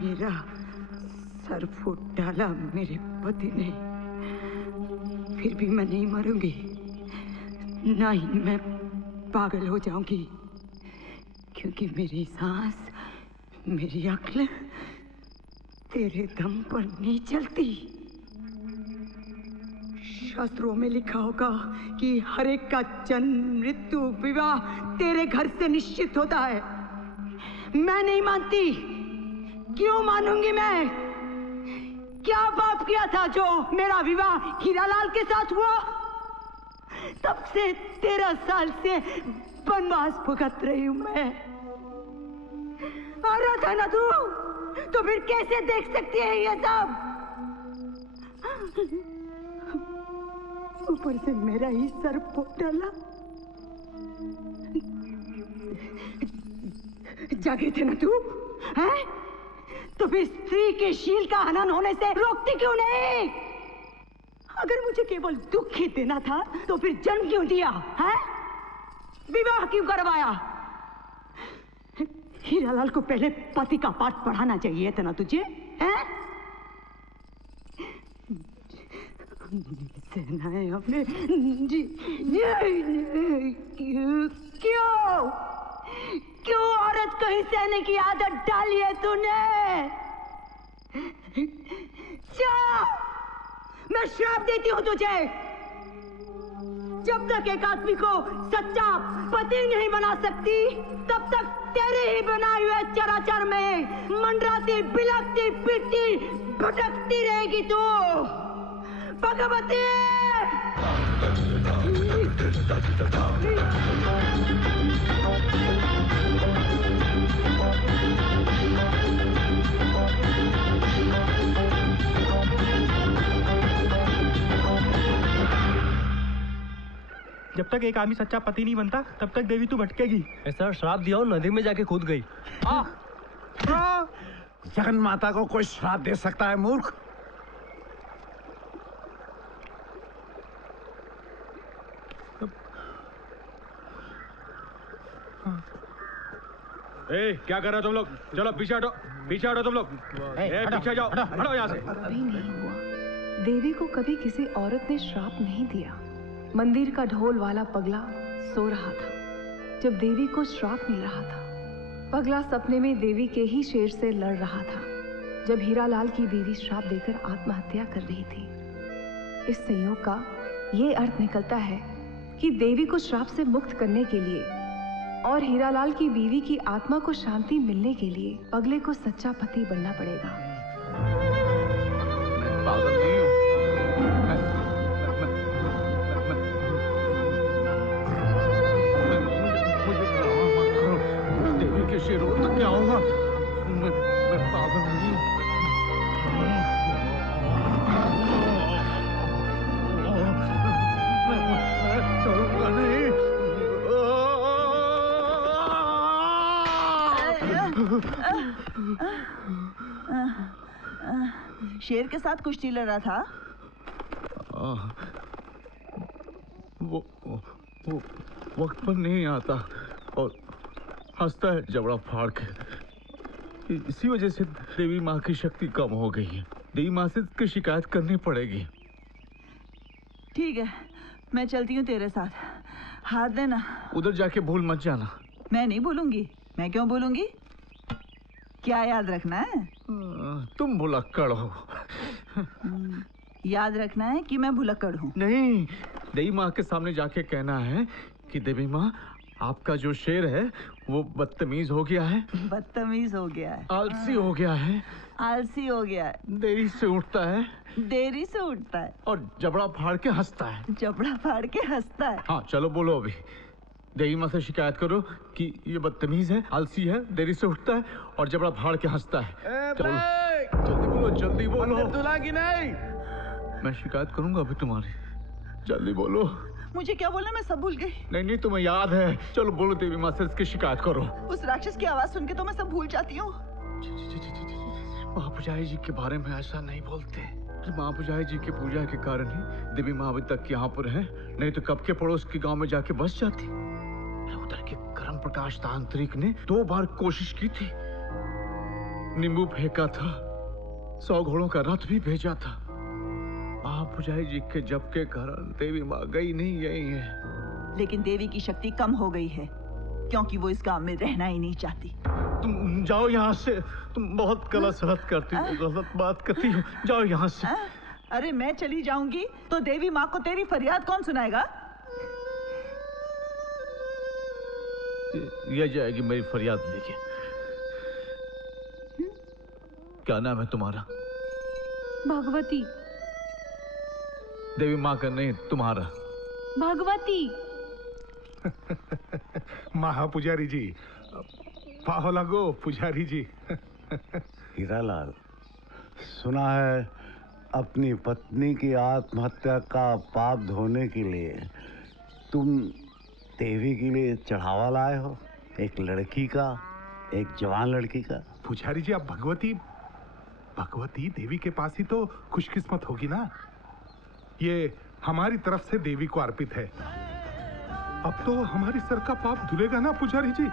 मेरा सर फूट डाला मेरे पति ने, फिर भी मैं नहीं मरूंगी। ना ही मैं पागल हो जाऊंगी, क्योंकि मेरी सांस, मेरी अक्ल तेरे दम पर नहीं चलती। शास्त्रों में लिखा होगा कि हर एक का जन्म, मृत्यु, विवाह तेरे घर से निश्चित होता है। मैं नहीं मानती। क्यों मानूंगी मैं? क्या पाप किया था जो मेरा विवाह हीरालाल के साथ हुआ? तब से 13 साल से वनवास भुगत रही हूं मैं। आ रहा था ना तू, तो फिर कैसे देख सकती है ये सब? ऊपर से मेरा ही सर फूट डाला। जागे थे ना तू, हैं? तो फिर स्त्री के शील का हनन होने से रोकती क्यों नहीं? अगर मुझे केवल दुख ही देना था तो फिर जन्म क्यों दिया, हैं? विवाह क्यों करवाया? हीरालाल को पहले पति का पाठ पढ़ाना चाहिए था ना तुझे, हैं? सेनाएं अपने जी क्यों क्यों औरत को ही सहने की आदत डाली है तूने? मैं श्राप देती हूं तुझे। जब तक एक आदमी को सच्चा पति नहीं बना सकती, तब तक तेरे ही बनाए हुए चराचर में मंडराती, बिलखती, पिटती, भटकती रहेगी तू भगवती। जब तक एक आदमी सच्चा पति नहीं बनता, तब तक देवी तू भटकेगी। ऐसा श्राप दिया और नदी में जाके कूद गई। जगन माता को कोई श्राप दे सकता है मूर्ख? क्या कर रहे हो तुम लोग? चलो पीछे हटो, पीछे हटो तुम लोग। पीछे जाओ, हटो यहाँ से। कभी नहीं हुआ, देवी को कभी किसी औरत ने श्राप नहीं दिया। मंदिर का ढोल वाला पगला सो रहा था जब देवी को श्राप मिल रहा था। पगला सपने में देवी के ही शेर से लड़ रहा था जब हीरालाल की बीवी श्राप देकर आत्महत्या कर रही थी। इस संयोग का ये अर्थ निकलता है कि देवी को श्राप से मुक्त करने के लिए और हीरालाल की बीवी की आत्मा को शांति मिलने के लिए पगले को सच्चा पति बनना पड़ेगा। मैं पागल नहीं हूँ। शेर हो तो क्या होगा? मैं पागल नहीं हूँ। मैं करूँगा नहीं। शेर के साथ कुश्ती लड़ रहा था। वो वक्त पर नहीं आता और हंसता है जबड़ा फाड़ के। इसी वजह से देवी माँ की शक्ति कम हो गई है। देवी माँ से इसकी शिकायत करनी पड़ेगी। ठीक है, मैं चलती हूँ तेरे साथ। हाथ देना। उधर जाके भूल मत जाना। मैं नहीं भूलूंगी। मैं क्यों भूलूंगी? क्या याद रखना है? तुम भुलक्कड़ हो। याद रखना है कि मैं भुलक्कड़ हूँ। नहीं, देवी माँ के सामने जाके कहना है कि देवी माँ, आपका जो शेर है वो बदतमीज हो गया है। बदतमीज हो गया है। आलसी हो गया है। आलसी हो गया है। देरी से उठता है। देरी से उठता है। और जबड़ा फाड़ के हंसता है। जबड़ा फाड़ के हंसता है। हाँ चलो बोलो अभी। देवी माँ से शिकायत करो कि ये बदतमीज है, आलसी है, देरी से उठता है और जबड़ा फाड़ के हंसता है। जल्दी बोलो, जल्दी बोलो। दूल्हा की नहीं। मैं शिकायत करूंगा अभी तुम्हारी। जल्दी बोलो। मुझे क्या बोलना? मैं सब भूल गई। नहीं तुम्हें याद है। चलो बोलो, देवी माँ से इसकी शिकायत करो। उस राक्षस की आवाज सुन के तो मैं सब भूल जाती हूँ। महापुजारी जी के बारे में ऐसा नहीं बोलते। महापुजारी जी की पूजा के कारण ही देवी माँ अभी तक यहाँ पर है, नहीं तो कब के पड़ोस के गांव में जाके बस जाती। उधर के कर्म प्रकाश तांत्रिक ने 2 बार कोशिश की थी, नींबू फेंका था, 100 घोड़ों का रथ भी भेजा था। महापुजारी जी के जप के कारण देवी माँ गई नहीं गई है। लेकिन देवी की शक्ति कम हो गई है, क्योंकि वो इस गांव में रहना ही नहीं चाहती। तुम जाओ यहाँ से, तुम बहुत गलत सलत करती हो, गलत बात करती हो, जाओ यहाँ से। अरे मैं चली जाऊंगी तो देवी माँ को तेरी फरियाद कौन सुनाएगा? ये जाएगी मेरी फरियाद लेके। क्या नाम है तुम्हारा? भगवती। देवी माँ का नहीं, तुम्हारा। भगवती। महापुजारी जी, पाहो लगो पुजारी जी। हीरालाल, सुना है अपनी पत्नी की आत्महत्या का पाप धोने के लिए तुम देवी के लिए चढ़ावा लाए हो, एक लड़की का, एक जवान लड़की का। पुजारी जी, अब भगवती देवी के पास ही तो खुशकिस्मत होगी ना। ये हमारी तरफ से देवी को अर्पित है। अब तो हमारी सर का पाप धुलेगा ना पुजारी जी।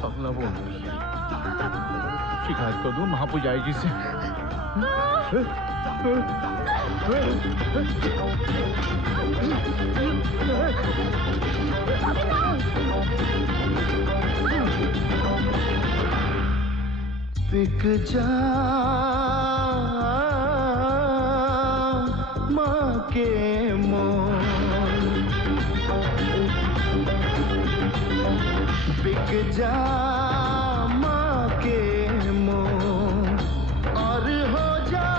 अगला बोल, शिकायत कर दूं महापुजारी जी से। बिक जा माँ के मोल, बिक जा माँ के मोल और हो जा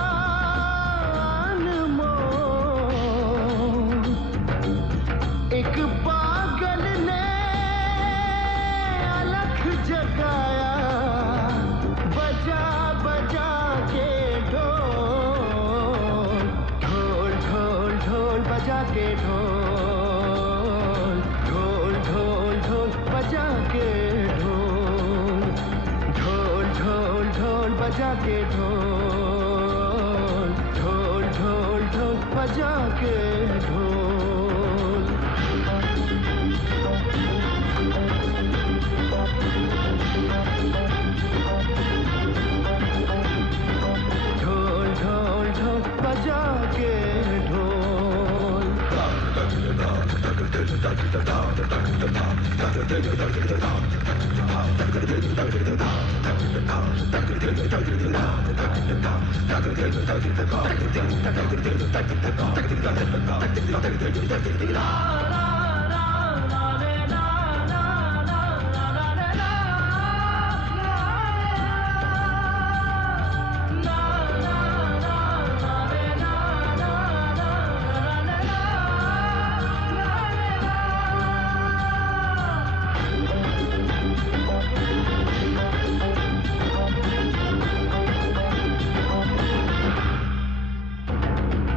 अनमोल। एक पागल ने अलख जगाया, बजा बजा के ढोल, ढोल ढोल ढोल बजा के ढोल, ढोल ढोल ढोल बजा के ढोल, ढोल ढोल ढोल बजा के ढोल, ढोल ढोल ढोल बजा के ढोल। ढोल ढोल ढोल बजा के ढोल।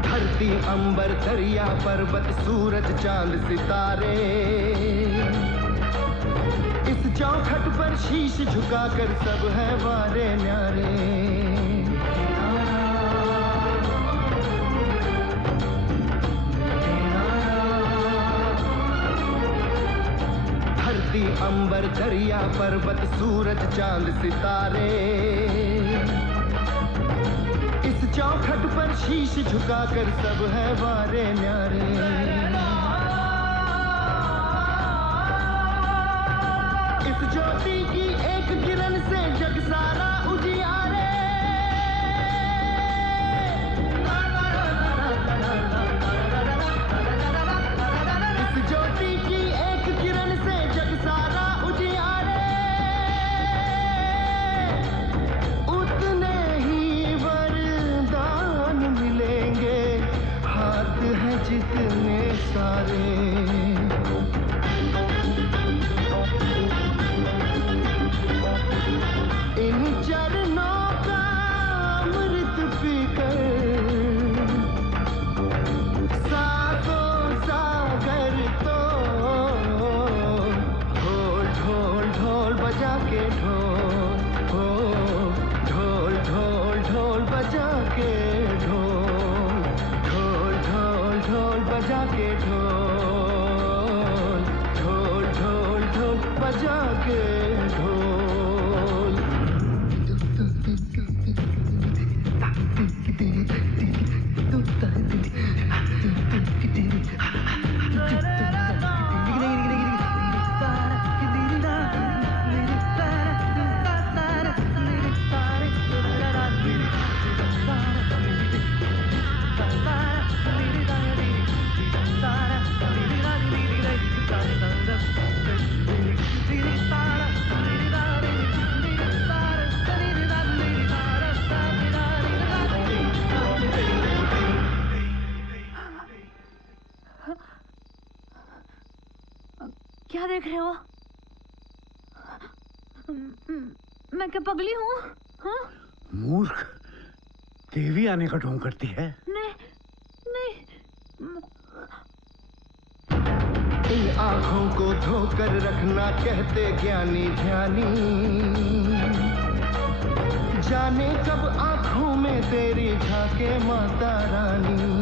धरती अंबर दरिया पर्वत सूरज चांद सितारे, इस चौखट पर शीश झुकाकर सब है वारे न्यारे। धरती अंबर दरिया पर्वत सूरज चांद सितारे, इस चौखट पर शीश झुकाकर सब है वारे न्यारे। इस ज्योति की एक किरण से जग सारा उजियारे। इस ज्योति की एक किरण से जग सारा उजियारे। उतने ही वरदान मिलेंगे, हाथ हैं जितने सारे। इन चरणों का अमृत पीकर सातों सागर तो ढोल ढोल ढोल बजा के ढोल, ढोल ढोल ढोल बजा के ढोल, ढोल ढोल ढोल बजा के ढोल। क्या देख रहे हो? मैं क्या पगली हूँ? हाँ? मूर्ख, देवी आने का ढोंग करती है। नहीं नहीं। इन आँखों को धोकर रखना कहते ज्ञानी ध्यानी, जाने कब आँखों में तेरी झाके माता रानी।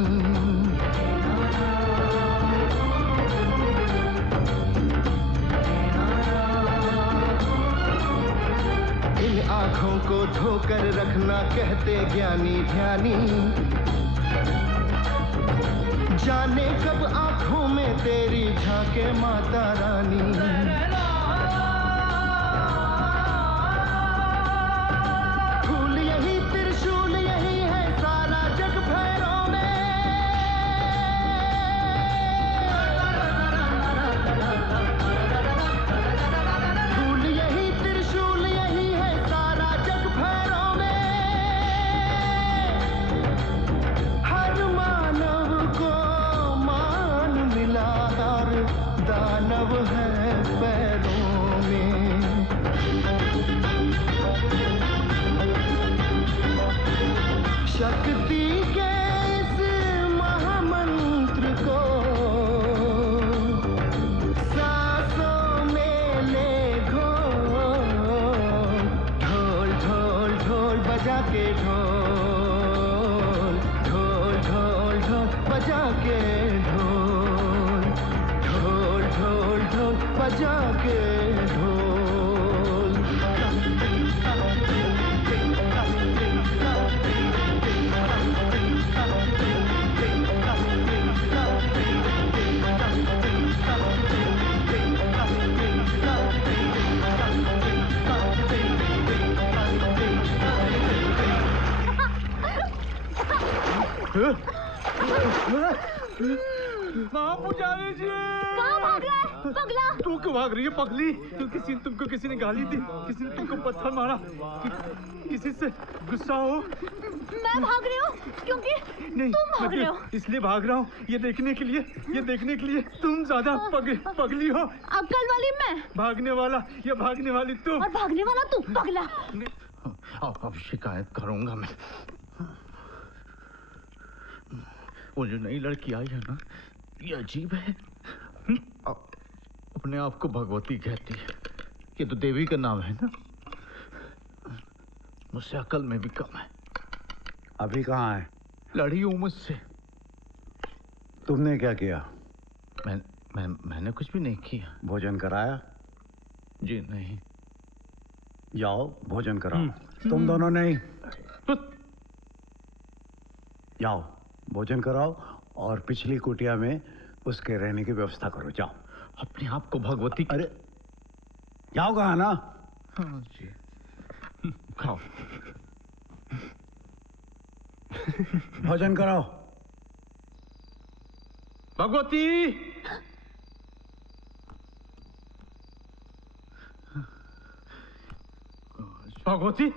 इन आँखों को धोकर रखना कहते ज्ञानी ध्यानी, जाने कब आँखों में तेरी झाके माता रानी। फूल यही त्रिशूल यही है सारा जग भैरव में। फूल यही त्रिशूल यही है सारा जग भैरव में। हर मानव को मान मिला, हर दानव है पैरों में। शक्ति के इस महामंत्र को सांसों में ले घोल। ढोल ढोल ढोल बजा के ढोल, ढोल ढोल ढोल बजा के ढोल, ढोल ढोल ढोल बजा के ढोल। माँ पुजारी जी, कहाँ भाग रहा है पगला? तू क्यों भाग रही है पगली? तुमको किसी ने गाली दी, किसी ने तुमको पत्थर मारा, किसी से गुस्सा हो? मैं भाग रही हूँ क्योंकि तुम भाग रहे हो। इसलिए भाग रहा हूँ, ये देखने के लिए तुम ज्यादा पगली हो। अक्ल वाली मैं, भागने वाला या भागने वाली तुम। और भागने वाला तू पगला। अब शिकायत करूंगा मैं। वो जो नई लड़की आई है ना, ये अजीब है। अपने आप को भगवती कहती है। ये तो देवी का नाम है ना। मुझसे अकल में भी कम है। अभी कहाँ है? लड़ी हूं मुझसे। तुमने क्या किया? मैंने कुछ भी नहीं किया। भोजन कराया? जी नहीं। जाओ भोजन कराओ। तुम दोनों नहीं। जाओ भोजन कराओ और पिछली कुटिया में उसके रहने की व्यवस्था करो। जाओ। अपने आप को भगवती। अरे जाओ कहा ना। हाँ जी। खाओ। भोजन कराओ। भगवती। भगवती।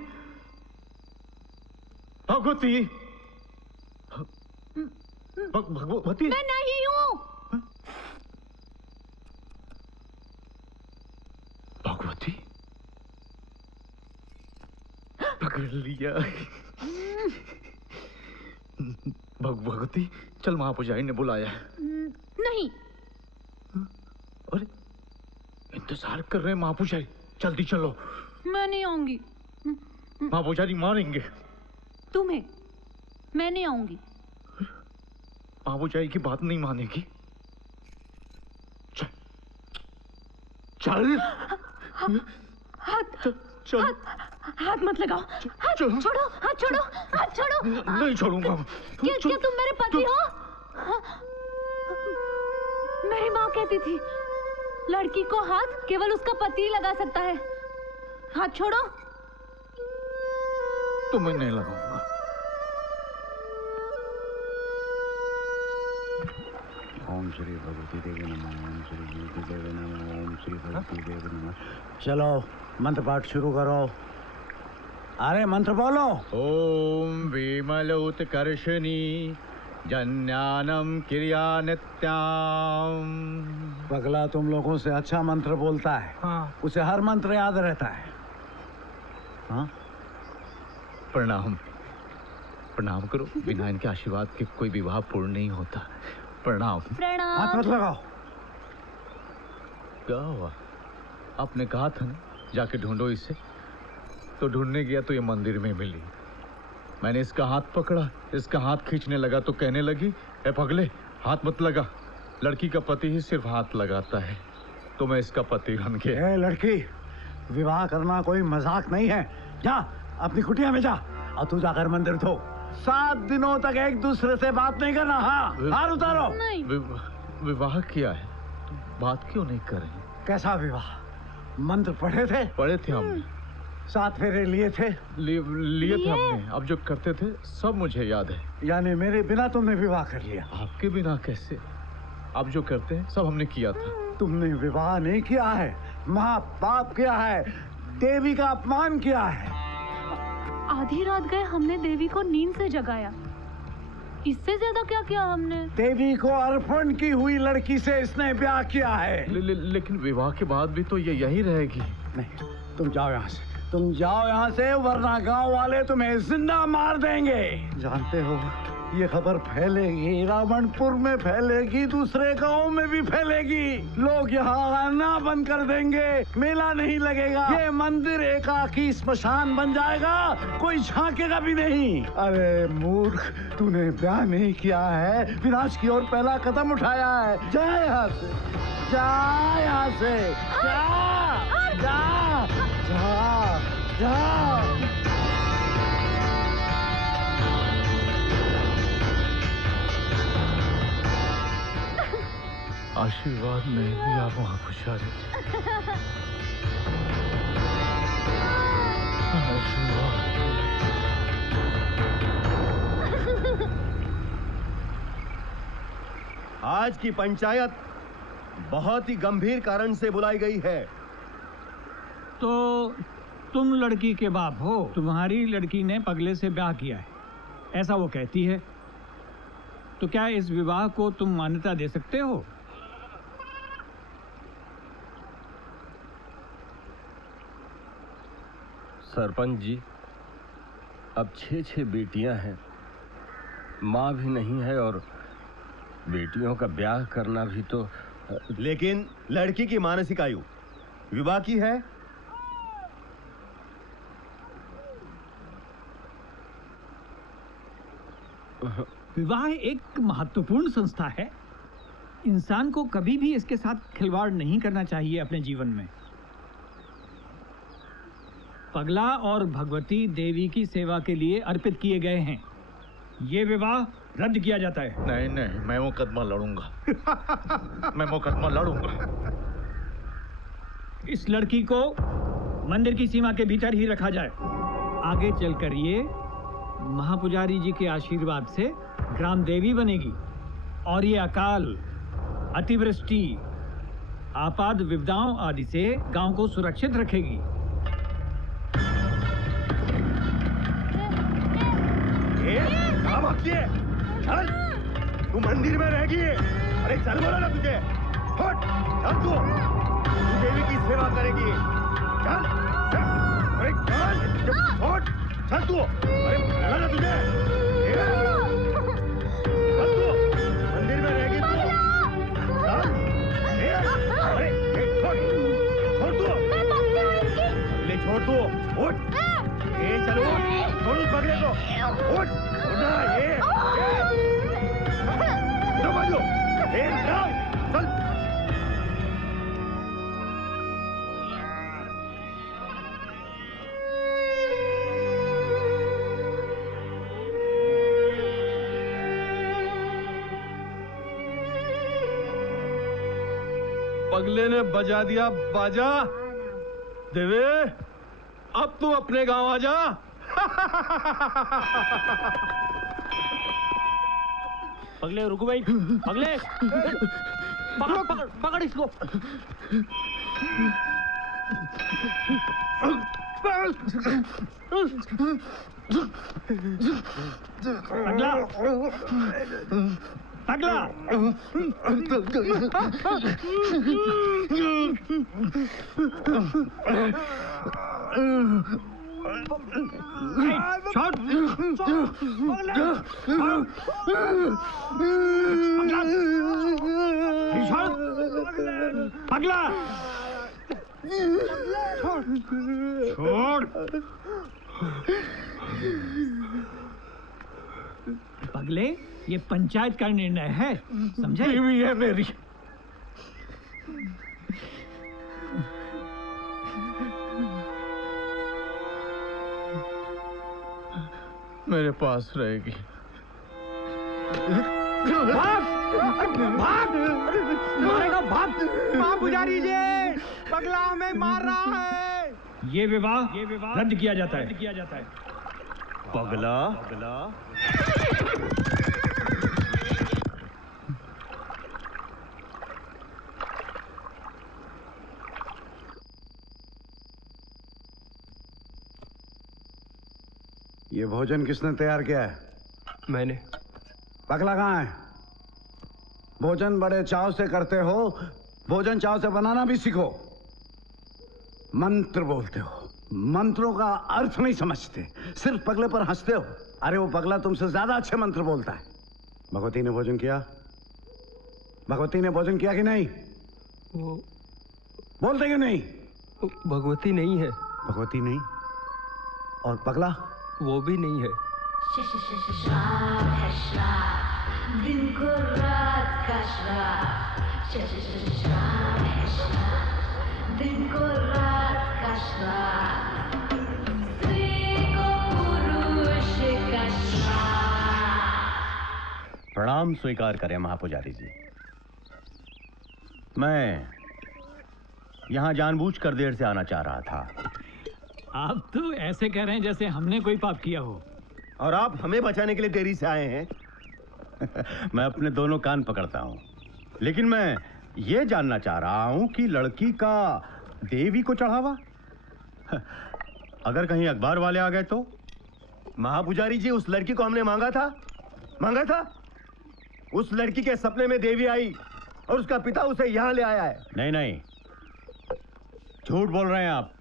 भगवती। भगवती। मैं नहीं हूँ। भगवती पकड़ लिया। भगवती चल, महापुजारी ने बुलाया है। नहीं। अरे इंतजार कर रहे हैं महापुजारी, जल्दी चलो। मैं नहीं आऊंगी। महापुजारी मारेंगे तुम्हें। मैं नहीं आऊंगी। महापुजारी की बात नहीं मानेगी। चल चल। हाथ चल। हाथ मत लगाओ। हाथ छोड़ो, हाथ छोड़ो, हाथ छोड़ो। नहीं छोड़ूंगा। क्या तुम मेरे पति हो? मेरी माँ कहती थी लड़की को हाथ केवल उसका पति ही लगा सकता है। हाथ छोड़ो। तुम्हें नहीं लगाऊंगा। ओम श्री भगवती देवी नमः, ओम श्री भगवती देवी नमः, ओम श्री भगवती देवी नमः। चलो मंत्र पाठ शुरू करो। अरे मंत्र बोलो। ओम विमल उत्कर्षणी जन्यानम क्रिया नित्याम। पगला तुम लोगों से अच्छा मंत्र बोलता है। हाँ। उसे हर मंत्र याद रहता है। हाँ? प्रणाम। प्रणाम करो, बिना इनके आशीर्वाद के कोई विवाह पूर्ण नहीं होता। प्रणाम। हाथ मत लगाओ। क्या हुआ? आपने कहा था ना जाके ढूंढो इसे, तो ढूंढने गया तो ये मंदिर में मिली। मैंने इसका हाथ पकड़ा, इसका हाथ खींचने लगा तो कहने लगी, ए पगले हाथ मत लगा, लड़की का पति ही सिर्फ हाथ लगाता है। तो मैं इसका पति बन गया। ए लड़की, विवाह करना कोई मजाक नहीं है। जा अपनी कुटिया में जा और तू जाकर मंदिर धो। 7 दिनों तक एक दूसरे से बात नहीं करना। हाँ, हार उतारो। विवाह किया है तो बात क्यों नहीं कर रही? कैसा विवाह? मंत्र पढ़े थे? पढ़े थे हमने। 7 फेरे लिए थे? लिए थे हमने। अब जो करते थे सब मुझे याद है। यानी मेरे बिना तुमने विवाह कर लिया? आपके बिना कैसे? आप जो करते हैं सब हमने किया था। तुमने विवाह नहीं किया है, महापाप किया है, देवी का अपमान किया है। आधी रात गए हमने देवी को नींद से जगाया, इससे ज्यादा क्या किया हमने? देवी को अर्पण की हुई लड़की से इसने ब्याह किया है। लेकिन विवाह के बाद भी तो ये यही रहेगी। नहीं, तुम जाओ यहाँ से, तुम जाओ यहाँ से, वरना गांव वाले तुम्हें जिंदा मार देंगे। जानते हो ये खबर फैलेगी, रावणपुर में फैलेगी, दूसरे गांव में भी फैलेगी। लोग यहाँ आना बंद कर देंगे, मेला नहीं लगेगा, ये मंदिर एकाकी श्मशान बन जाएगा, कोई झांकेगा भी नहीं। अरे मूर्ख, तूने ब्याह नहीं किया है, विनाश की ओर पहला कदम उठाया है। जा यहाँ से, जा यहाँ से, जा, जा, जा, जा। आशीर्वाद नहीं दिया महापुजारी। आज की पंचायत बहुत ही गंभीर कारण से बुलाई गई है। तो तुम लड़की के बाप हो, तुम्हारी लड़की ने पगले से ब्याह किया है, ऐसा वो कहती है। तो क्या इस विवाह को तुम मान्यता दे सकते हो? सरपंच जी, अब 6 बेटियां हैं, माँ भी नहीं है और बेटियों का ब्याह करना भी तो। लेकिन लड़की की मानसिक आयु विवाह की है। विवाह एक महत्वपूर्ण संस्था है, इंसान को कभी भी इसके साथ खिलवाड़ नहीं करना चाहिए अपने जीवन में। पगला और भगवती देवी की सेवा के लिए अर्पित किए गए हैं, ये विवाह रद्द किया जाता है। नहीं नहीं, मैं मुकदमा लड़ूंगा। मैं मुकदमा लड़ूंगा। इस लड़की को मंदिर की सीमा के भीतर ही रखा जाए। आगे चलकर ये महापुजारी जी के आशीर्वाद से ग्राम देवी बनेगी और ये अकाल, अतिवृष्टि, आपात विपदाओं आदि से गांव को सुरक्षित रखेगी। चल, तू मंदिर में रहेगी। अरे चल बोला ना तुझे। हट, चल तू देवी की सेवा करेगी। चल, अरे चल, हट, चल तू। अरे बोला ना तुझे। चल तू मंदिर में रहेगी तू। चल, अरे छोड़ तू। ले छोड़ तू, उठ। चलो छोड़ उस पगले को, उठ। ये बाजू, चल। पगले ने बजा दिया बाजा। देवे, अब तू अपने गांव आ जा। पगले रुको भाई, पगले पकड़ पकड़ पकड़ इसको। पगला पगला छोड़ पगला छोड़ पगले, ये पंचायत का निर्णय है, समझे? बीवी है मेरी। मेरे पास रहेगी। भाग! भाग! मारेगा, भाग! मां पुजारी जी, पगला हमें मार रहा है। ये विवाह रद्द किया जाता है। पगला ये भोजन किसने तैयार किया है? मैंने। पगला कहाँ है? भोजन बड़े चाव से करते हो, भोजन चाव से बनाना भी सीखो। मंत्र बोलते हो, मंत्रों का अर्थ नहीं समझते, सिर्फ पगले पर हंसते हो। अरे वो पगला तुमसे ज्यादा अच्छे मंत्र बोलता है। भगवती ने भोजन किया? भगवती ने भोजन किया कि नहीं? वो बोलते क्यों नहीं? भगवती नहीं है। भगवती नहीं? और पगला? वो भी नहीं है। श्राप है श्राप, दिन को रात का श्राप। श्राप है श्राप, दिन को रात का श्राप। स्त्री को पुरुष का श्राप। प्रणाम स्वीकार करें महापुजारी जी। मैं यहाँ जानबूझकर देर से आना चाह रहा था। आप तो ऐसे कह रहे हैं जैसे हमने कोई पाप किया हो। और आप हमें बचाने के लिए देरी से आए हैं। मैं अपने दोनों कान पकड़ता हूँ, लेकिन मैं ये जानना चाह रहा हूँ कि लड़की का देवी को चढ़ावा अगर कहीं अखबार वाले आ गए तो? महापुजारी जी, उस लड़की को हमने मांगा था। उस लड़की के सपने में देवी आई और उसका पिता उसे यहाँ ले आया है। नहीं, झूठ बोल रहे हैं आप।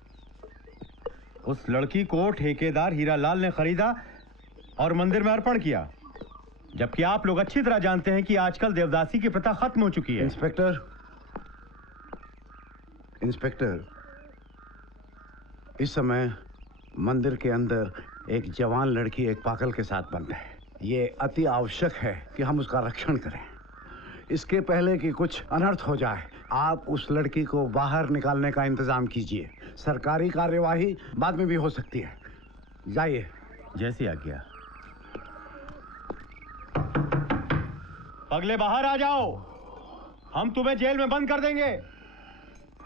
उस लड़की को ठेकेदार हीरालाल ने खरीदा और मंदिर में अर्पण किया, जबकि आप लोग अच्छी तरह जानते हैं कि आजकल देवदासी की प्रथा खत्म हो चुकी है। इंस्पेक्टर, इस समय मंदिर के अंदर एक जवान लड़की एक पागल के साथ बंद है। ये अति आवश्यक है कि हम उसका रक्षण करें, इसके पहले कि कुछ अनर्थ हो जाए। आप उस लड़की को बाहर निकालने का इंतजाम कीजिए। सरकारी कार्यवाही बाद में भी हो सकती है। जाइए। जैसी आज्ञा। अगले बाहर आ जाओ, हम तुम्हें जेल में बंद कर देंगे।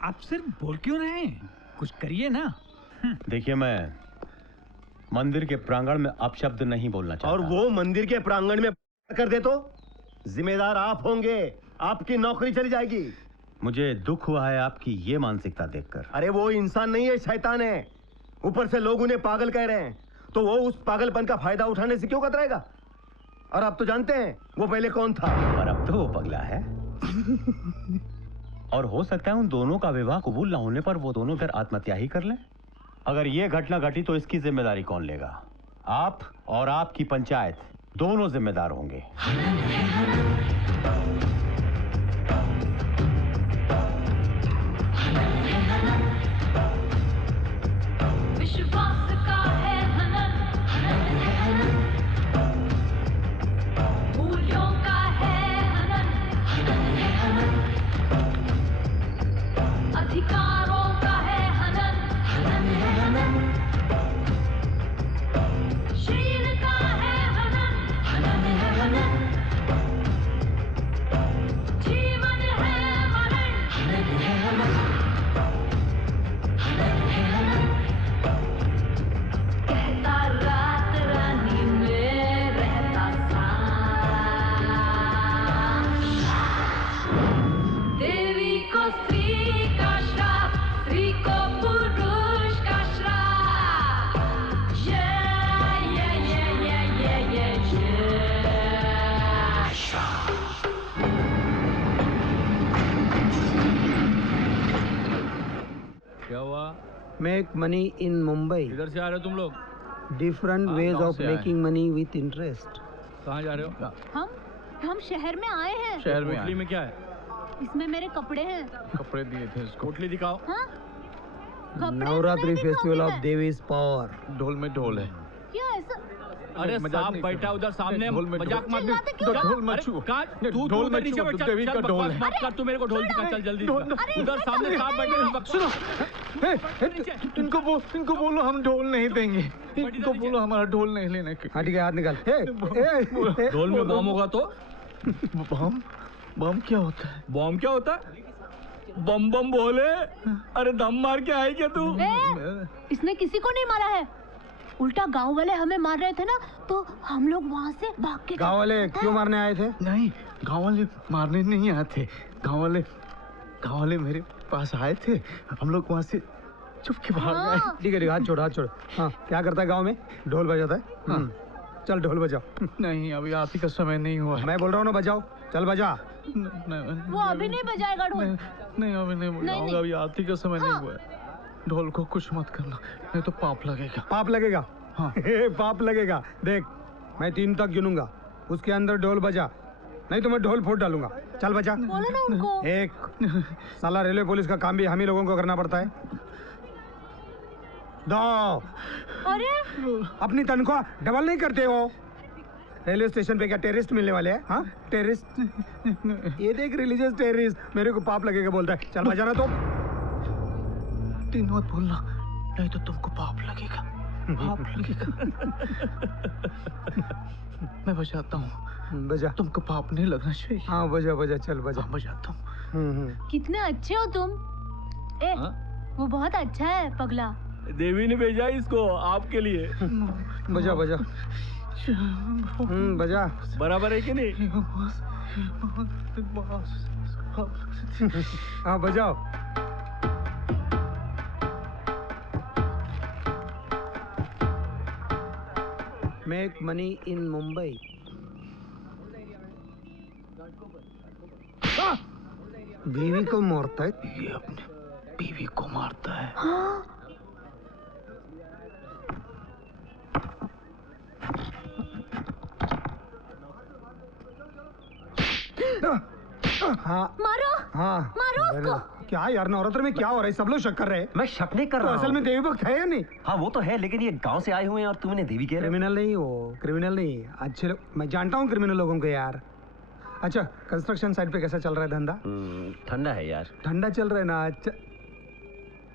आप सिर्फ बोल क्यों रहे हैं? कुछ करिए ना। देखिए, मैं मंदिर के प्रांगण में अपशब्द नहीं बोलना चाहता। और वो मंदिर के प्रांगण में कर दे तो जिम्मेदार आप होंगे, आपकी नौकरी चली जाएगी। मुझे दुख हुआ है आपकी ये मानसिकता देखकर। अरे वो इंसान नहीं है, शैतान है। ऊपर से लोग उन्हें पागल कह रहे हैं, तो वो उस पागलपन का फायदा उठाने से क्यों कतराएगा? और आप तो जानते हैं वो पहले कौन था। पर अब तो वो पगला है। और हो सकता है उन दोनों का विवाह कबूल ना होने पर वो दोनों फिर आत्महत्या ही कर लें। अगर ये घटना घटी तो इसकी जिम्मेदारी कौन लेगा? आप और आपकी पंचायत दोनों जिम्मेदार होंगे। विश्वास का है हनन, मूल्यों का है हनन, अधिकारों का है हनन, शील का है हनन, मेक मनी इन मुंबई। इधर से आ रहे हो तुम लोग? डिफरेंट वेज गाँव ऑफ से आए। Making money with interest. कहाँ जा रहे हो? हम शहर में आए हैं। शहर में? पोटली में क्या है? इसमें मेरे कपड़े हैं। कपड़े दिए थे इसको। पोटली दिखाओ। हाँ? Navratri festival of Devi's power. ढोल में ढोल है। क्या ऐसा? अरे मजाक सांप नहीं बैठा कर- उधर सामने, ढोल में मजाक मत चिल्लाते क्यों? ढोल मत छुओ। तू ढोल मत नीचे छुओ, बैठ, देवी चल, का चल, ढोल बकवास है। मत कर, तू मेरे को ढोल दिखा, चल जल्दी दिखा। उधर सामने सांप बैठे, सुनो, इनको बोलो हम ढोल नहीं देंगे। इनको बोलो हमारा ढोल नहीं लेने के। हाँ ठीक है, हाथ निकाल। ढोल में बम होगा तो? बम? बम क्या होता है? बम क्या होता है? बम बम बोले। अरे दम मार के आए क्या तू? इसने किसी को नहीं मारा है, उल्टा गांव वाले हमें मार रहे थे ना, तो हम लोग वहाँ से भाग के। गाँव वाले क्यों मारने आए थे? नहीं, गाँव वाले मारने नहीं आए थे। गाँव वाले मेरे पास आए थे, हम लोग वहाँ से चुप के भाग गए। ठीक है, हाथ छोड़, हाथ छोड़। हाँ, क्या करता है गाँव में? ढोल बजाता है। हाँ। चल ढोल बजाओ। नहीं, अभी आरती का समय नहीं हुआ है। मैं बोल रहा हूँ ना, बजाओ। चल बजा। वो अभी नहीं बजाएगा ढोल। नहीं, अभी नहीं बजाऊंगा, अभी आरती का समय नहीं हुआ है। ढोल को कुछ मत करना, नहीं तो पाप लगेगा। पाप लगेगा? हाँ। पाप लगेगा। देख, मैं 3 तक गिनूंगा, उसके अंदर ढोल बजा, नहीं तो मैं ढोल फोड़ डालूंगा। चल बजा। बोलो ना उनको। 1। साला रेलवे पुलिस का काम भी हम ही लोगों को करना पड़ता है। 2। अरे अपनी तनख्वाह डबल नहीं करते हो? रेलवे स्टेशन पे क्या टेररिस्ट मिलने वाले हैं? हाँ, टेररिस्ट। ये देख, रिलीजियस टेररिस्ट। मेरे को पाप लगेगा बोलता है। चल बजाना तो। 3 मत बोलना, नहीं तो तुमको पाप लगेगा। पाप लगेगा। मैं बजाता हूँ। बजा। तुमको पाप नहीं लगना चाहिए। हाँ बजा बजा, चल बजा। हाँ, बजाता हूँ। कितने अच्छे हो तुम। वो बहुत अच्छा है पगला। देवी ने भेजा इसको आपके लिए। बजा बजा। बजा। बराबर है कि नहीं? हाँ बजाओ। Make money in Mumbai. बीवी को मारता है? ये अपने बीवी को मारता है। हाँ मारो। हाँ मारो उसको। क्या यार, नवरात्र में क्या हो रहा है? सब लोग शक कर रहे हैं। मैं शक नहीं कर तो रहा असल में देवी भक्त है या नहीं? हाँ वो तो है, लेकिन ये गांव से आए हुए हैं और तुमने देवी कह रहे हो। क्रिमिनल नहीं, वो क्रिमिनल नहीं। अच्छे लोग, मैं जानता हूँ क्रिमिनल लोगों को यार। अच्छा, कंस्ट्रक्शन साइट पे कैसा चल रहा है धंधा? ठंडा है यार। ठंडा चल रहा है ना? अच्छा,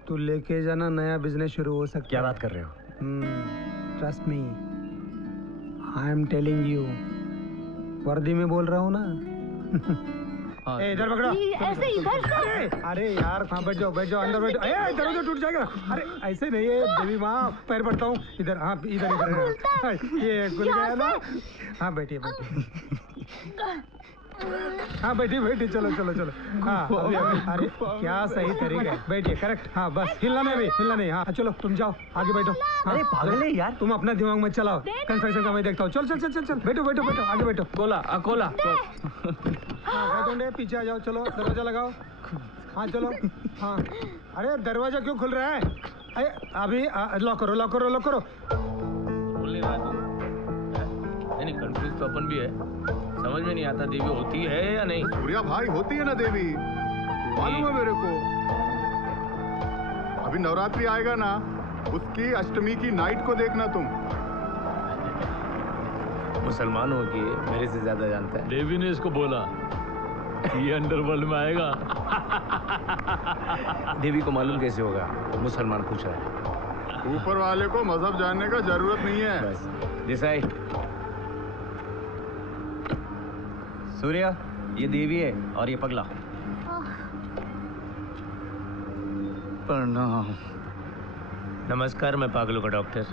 तू लेके जाना, नया बिजनेस शुरू हो सकता है। क्या बात कर रहे हो? Trust me, I am telling you. वर्दी में बोल रहा हूँ ना। इधर पकड़ो। ऐसे इधर से। अरे यार, हाँ बैठ जाओ, बैठ जाओ, अंदर बैठो। दरवाजा टूट जाएगा। अरे ऐसे नहीं है देवी माँ, पैर पड़ता हूँ। इधर, हाँ इधर इधर। ये खुल गया ना? हाँ बैठिए बैठिए। हाँ बैठिए बैठिए, चलो चलो चलो। हाँ अभी अभी। अरे क्या सही तरीका है। बैठिए, करेक्ट। हाँ बस, हिलना नहीं अभी, हिलना नहीं। हाँ चलो तुम जाओ, आगे बैठो। अरे पागल है यार, तुम अपना दिमाग मत चलाओ, कंस्ट्रक्शन का मैं देखता हूँ। चल चल चल चल चल, बैठो बैठो बैठो, आगे बैठो। Cola Cola. हाँ पीछे आ जाओ, चलो दरवाजा लगाओ। हाँ चलो। हाँ अरे दरवाजा क्यों खुल रहा है? अरे अभी लॉक करो लॉक करो लॉक करो। नहीं, कंफ्यूज तो अपन भी है, समझ में नहीं आता देवी होती है या नहीं। सूर्या भाई, होती है ना देवी, मालूम है मेरे को। अभी नवरात्रि आएगा ना, उसकी अष्टमी की नाइट को देखना तुम। मुसलमानों की मेरे से ज्यादा जानता है। देवी ने इसको बोला ये अंडरवर्ल्ड में आएगा। देवी को मालूम कैसे होगा? मुसलमान पूछ रहा है। ऊपर वाले को मजहब जानने का जरूरत नहीं है। बस दिसाई। सूर्या, ये देवी है और ये पगला। प्रणाम। नमस्कार, मैं पागलों का डॉक्टर।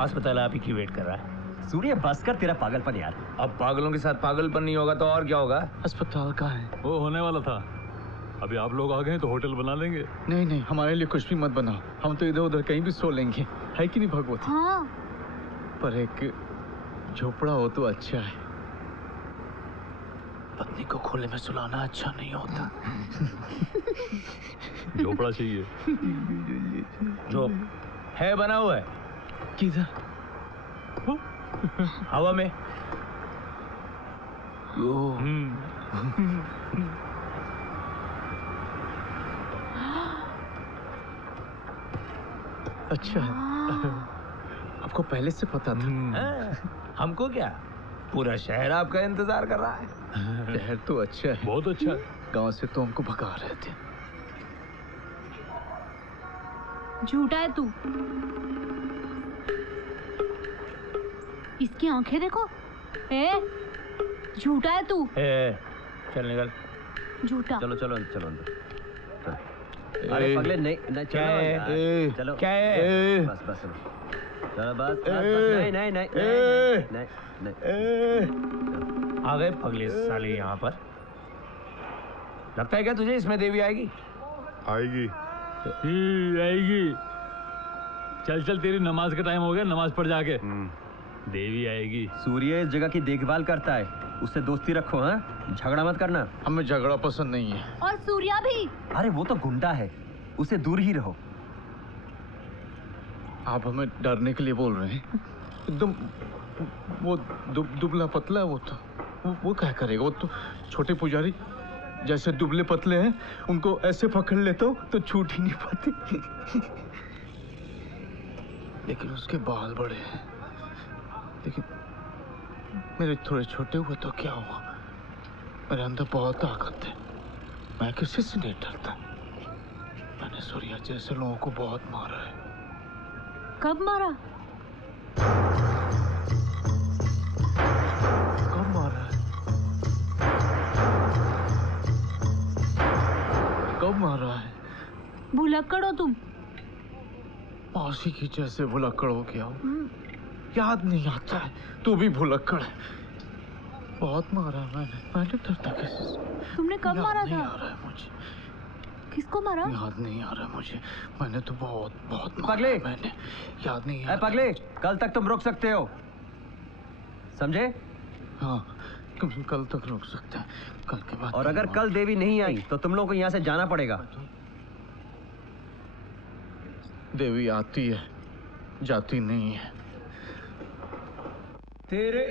अस्पताल आप ही की वेट कर रहा है। सूर्य बस कर तेरा पागलपन यार। अब पागलों के साथ पागलपन नहीं होगा तो और क्या होगा? अस्पताल कहाँ है? वो होने वाला था, अभी आप लोग आ गए तो होटल बना लेंगे। नहीं नहीं, हमारे लिए कुछ भी मत बनाओ, हम तो इधर उधर कहीं भी सो लेंगे, है कि नहीं भगवती? हाँ। पर एक झोपड़ा हो तो अच्छा है। पत्नी को खुले में सुलाना अच्छा नहीं होता। झोपड़ा चाहिए। जो है बना हुआ है किधर? हवा में। अच्छा, आपको पहले से पता था? हमको क्या, पूरा शहर आपका इंतजार कर रहा है। शहर तो अच्छा है, बहुत अच्छा है। गांव से तो हमको भगा रहे थे। झूठा है तू। इसकी आंखें देखो। झूठा है तू। चल निकल। झूठा। चलो चलो चलो अंदर। अरे पगले नहीं नहीं चलो यार, चलो क्या है? बस बस चलो बस नहीं नहीं नहीं नहीं नहीं आ गए पगले साले यहाँ पर। लगता है क्या तुझे इसमें देवी आएगी? आएगी आएगी। चल चल तेरी नमाज का टाइम हो गया, नमाज पढ़ जाके। देवी आएगी। सूर्य इस जगह की देखभाल करता है, उससे दोस्ती रखो। हाँ, झगड़ा मत करना। हमें झगड़ा पसंद नहीं है। और सूर्या भी। अरे वो तो गुंडा है, उससे दूर ही रहो। आप हमें डरने के लिए बोल रहे हैं? एकदम वो दुबला पतला है। वो तो वो क्या करेगा? वो तो छोटे पुजारी जैसे दुबले पतले हैं, उनको ऐसे पकड़ लेता हूँ तो छूट ही नहीं पाते। लेकिन उसके बाल बड़े हैं। लेकिन मेरे थोड़े छोटे हुए तो क्या हुआ? मेरे अंदर बहुत ताकत है, मैं किसी से नहीं डरता। मैंने सूर्या जैसे लोगों को बहुत मारा है। कब मारा? कब मारा है? कब मारा है? भुलक्कड़ हो तुम। मौसी की जैसे भुलक्कड़ हो गया हो। याद नहीं आता है। तू भी भुलक्कड़ है। बहुत मारा मैंने डरता किसी से। तुमने कब मारा था? याद नहीं आ रहा है मुझे। किसको मारा? याद नहीं आ रहा मुझे। मैंने तो बहुत बहुत पगले, मैंने याद नहीं आ। पगले, कल तक तुम रुक सकते हो, समझे? हाँ, कल तक रुक सकते हैं। कल के बाद। और अगर कल देवी नहीं आई तो तुम लोगों को यहाँ से जाना पड़ेगा। देवी आती है, जाती नहीं है। तेरे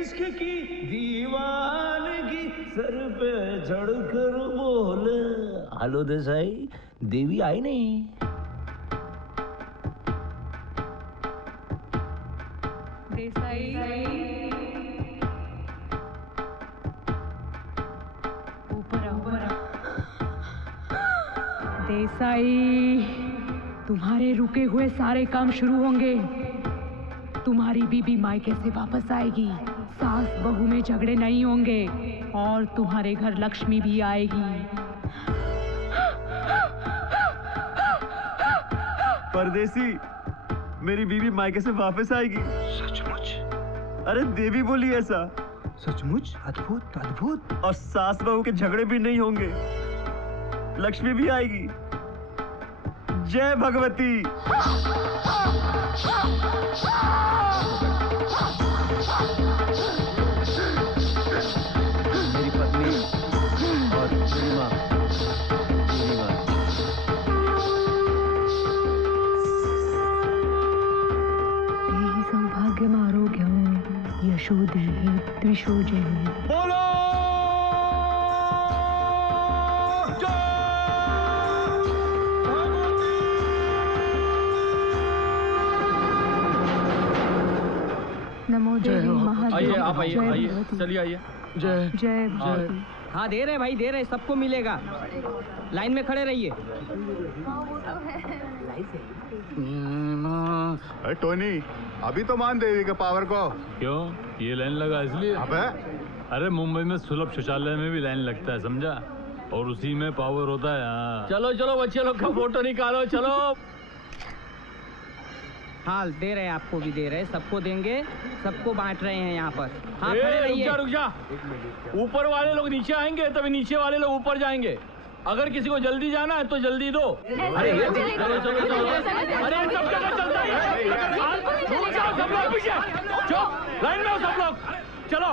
इश्क की दीवानगी सर पे चढ़कर बोल। हेलो देसाई, देवी आई नहीं। देसाई ऊपर आओ। देसाई, तुम्हारे रुके हुए सारे काम शुरू होंगे। तुम्हारी बीबी मायके से वापस आएगी, सास बहू में झगड़े नहीं होंगे और तुम्हारे घर लक्ष्मी भी आएगी। परदेसी, मेरी बीबी मायके से वापस आएगी। सचमुच? अरे देवी बोली ऐसा। सचमुच? अद्भुत अद्भुत। और सास बहू के झगड़े भी नहीं होंगे, लक्ष्मी भी आएगी। जय भगवती। मेरी पत्नी और मेरी माँ, सौभाग्यम आरोग्यम यशो देहि द्विषो जयहि। बोलो नमो देवी महादेवी। आइए आप आइए आइए, चलिए आइए। जय जय भगवती। हाँ दे रहे भाई, दे रहे, सबको मिलेगा। लाइन में खड़े रहिए। अरे टोनी, अभी तो मान देवी के पावर को। क्यों, ये लाइन लगा इसलिए? अबे अरे मुंबई में सुलभ शौचालय में भी लाइन लगता है, समझा? और उसी में पावर होता है। हाँ चलो चलो बच्चे लोग का फोटो निकालो, चलो। हाँ दे रहे, आपको भी दे रहे, सबको देंगे, सबको बांट रहे हैं यहाँ पर। हाँ ए, खड़े रहिए। रुक जा। ऊपर वाले लोग नीचे आएंगे तभी नीचे वाले लोग ऊपर जाएंगे। अगर किसी को जल्दी जाना है तो जल्दी दो। अरे चलो चलो चलो, अरे सब जगह चलता है। रुक जाओ सब लोग, पीछे चुप, लाइन में हो सब लोग, चलो।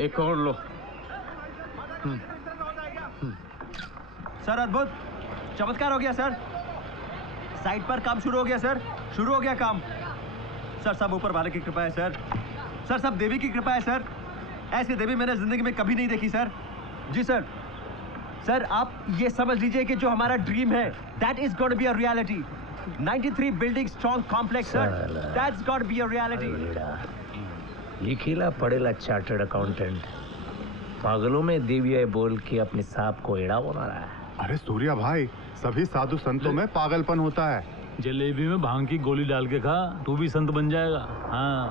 एक और लो। सर अद्भुत, चमत्कार हो गया सर। साइट पर काम शुरू हो गया सर, शुरू हो गया काम। सर सब ऊपर वाले की कृपा है सर। सर सब देवी की कृपा है सर। ऐसी देवी मैंने जिंदगी में कभी नहीं देखी सर। जी सर। सर आप ये समझ लीजिए कि जो हमारा ड्रीम है that is got be a reality. 93 building strong complex sir, that's got be a reality. लिखीला पड़ेला चार्टर्ड अकाउंटेंट पागलों में देवी है बोल के अपने सांप को एड़ा बना रहा है। अरे सूर्या भाई, सभी साधु संतों में पागलपन होता है। जलेबी में भांग की गोली डाल के खा, तू भी संत बन जाएगा। हाँ।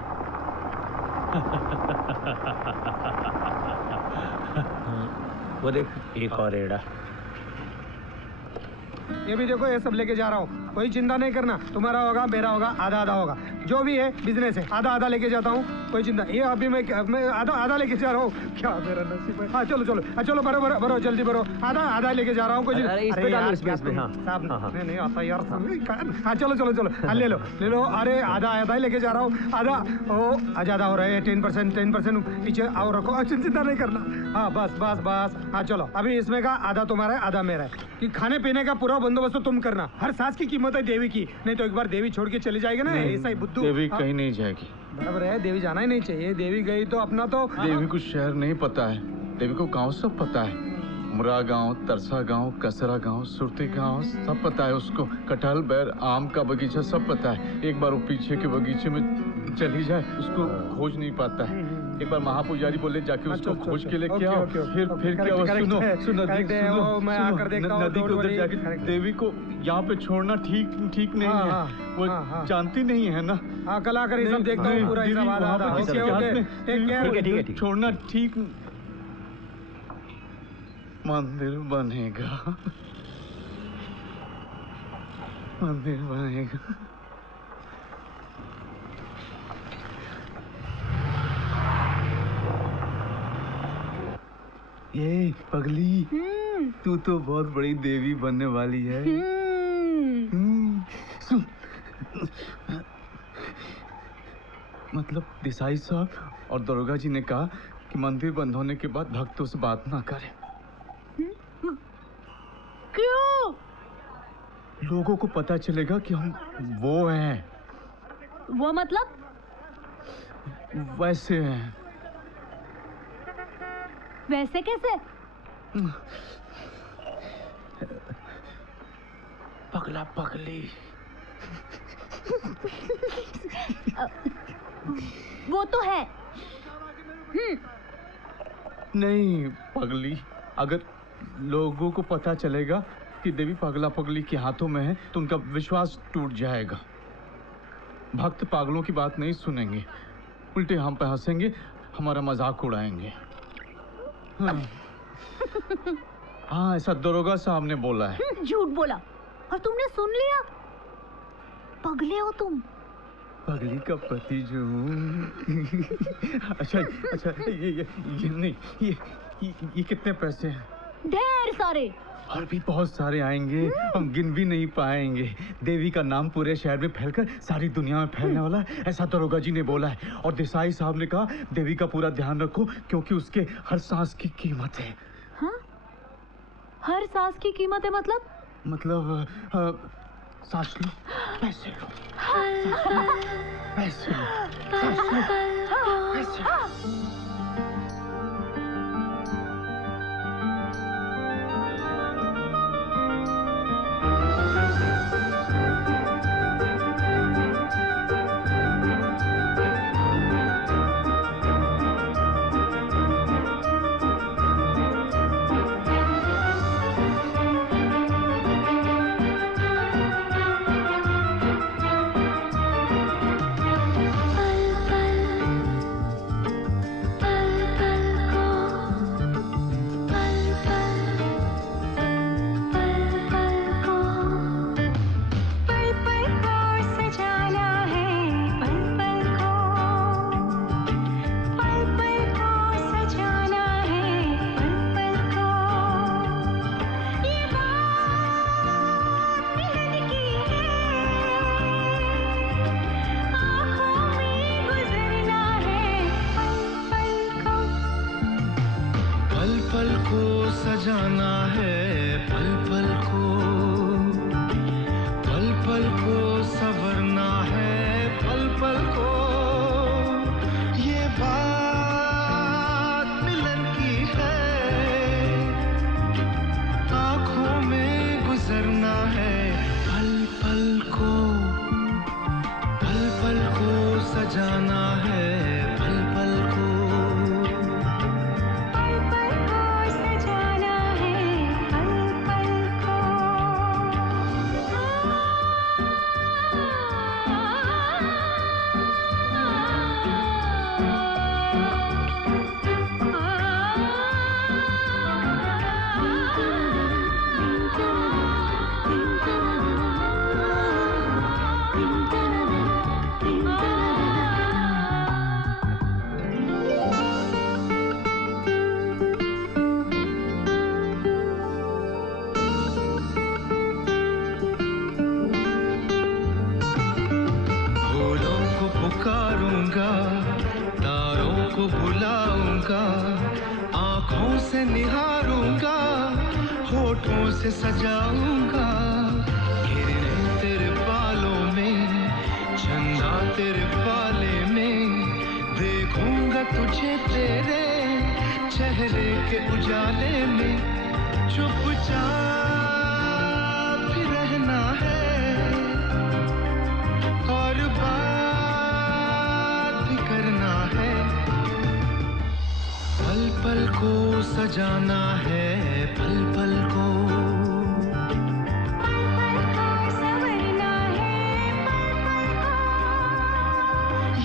वो देख एक और एड़ा। ये भी देखो, ये सब लेके जा रहा हूँ, कोई चिंता नहीं करना। तुम्हारा होगा, मेरा होगा, आधा आधा होगा। जो भी है बिजनेस है, आधा आधा लेके जाता हूँ, कोई चिंता। ये अभी मैं आधा आधा लेके जा रहा हूँ। क्या मेरा नसीब है। हाँ चलो चलो, चलो भरो भरो भरो, जल्दी भरो। आधा आधा लेके जा रहा हूँ। नहीं आता यार। हाँ चलो चलो चलो, हाँ ले लो ले लो। अरे आधा आधा ही लेके जा रहा हूँ। आधा ओ ज्यादा हो रहा है, 10% पीछे और रखो, चिंता नहीं करना। हाँ बस बस बस। हाँ चलो, अभी इसमें का आधा तुम्हारा है, आधा मेरा है। कि खाने पीने का पूरा बंदोबस्त तो तुम करना। हर सांस की कीमत है देवी की, नहीं तो एक बार देवी छोड़ के चली जाएगी ना, ऐसा ही बुद्धू। देवी कहीं नहीं जाएगी। बराबर है, देवी जाना ही नहीं चाहिए। देवी गई तो अपना तो। देवी को शहर नहीं पता है, देवी को गांव सब पता है। मुरा गांव, तरसा गांव, कसरा गांव, सुरती गांव सब पता है उसको। कटहल, बैर, आम का बगीचा सब पता है। एक बार वो पीछे के बगीचे में चली जाए, उसको खोज नहीं पाता है। एक बार महापुजारी बोले जाके उसको खोज के लेके आओ। फिर क्या हुआ? सुनो सुनो नदी के उधर जाके देवी को यहाँ पे छोड़ना ठीक नहीं है। वो जानती नहीं है ना। कल आकर ये सब देखता हूँ पूरा। छोड़ना ठीक। मंदिर बनेगा, मंदिर बनेगा। ये पगली, तू तो बहुत बड़ी देवी बनने वाली है। मतलब देसाई साहब और दरोगा जी ने कहा कि मंदिर बंद होने के बाद भक्तों से बात ना करें। क्यों? लोगों को पता चलेगा कि हम वो हैं। वो मतलब? वैसे हैं। वैसे कैसे? पगला पगली। वो तो है। नहीं पगली, अगर लोगों को पता चलेगा कि देवी पगला पगली के हाथों में है तो उनका विश्वास टूट जाएगा। भक्त पागलों की बात नहीं सुनेंगे, उल्टे हम पे हंसेंगे, हमारा मजाक उड़ाएंगे। हाँ ऐसा दरोगा साहब ने बोला है। झूठ बोला और तुमने सुन लिया। पगले हो तुम। पगली का पति जो हूँ। अच्छा ये नहीं, ये कितने पैसे हैं? ढेर सारे। और भी बहुत सारे आएंगे, हम गिन भी नहीं पाएंगे। देवी का नाम पूरे शहर में फैलकर सारी दुनिया में फैलने वाला है, ऐसा दरोगा जी ने बोला है। और देसाई साहब ने कहा देवी का पूरा ध्यान रखो क्योंकि उसके हर सांस की कीमत है। हाँ? हर सांस की कीमत है मतलब? मतलब सांस लो, पैसे लो, पैसे लो, सांस लो, पैसे लो। सजाऊंगा, आंखों से निहारूंगा, होठों से सजाऊंगा, किरणें तेरे बालों में, चंदा तेरे बाले में, देखूंगा तुझे तेरे चेहरे के उजाले में, चुपचाप भी रहना है और बात भी करना है, पल पल को सजाना है, पल पल को संवरना है,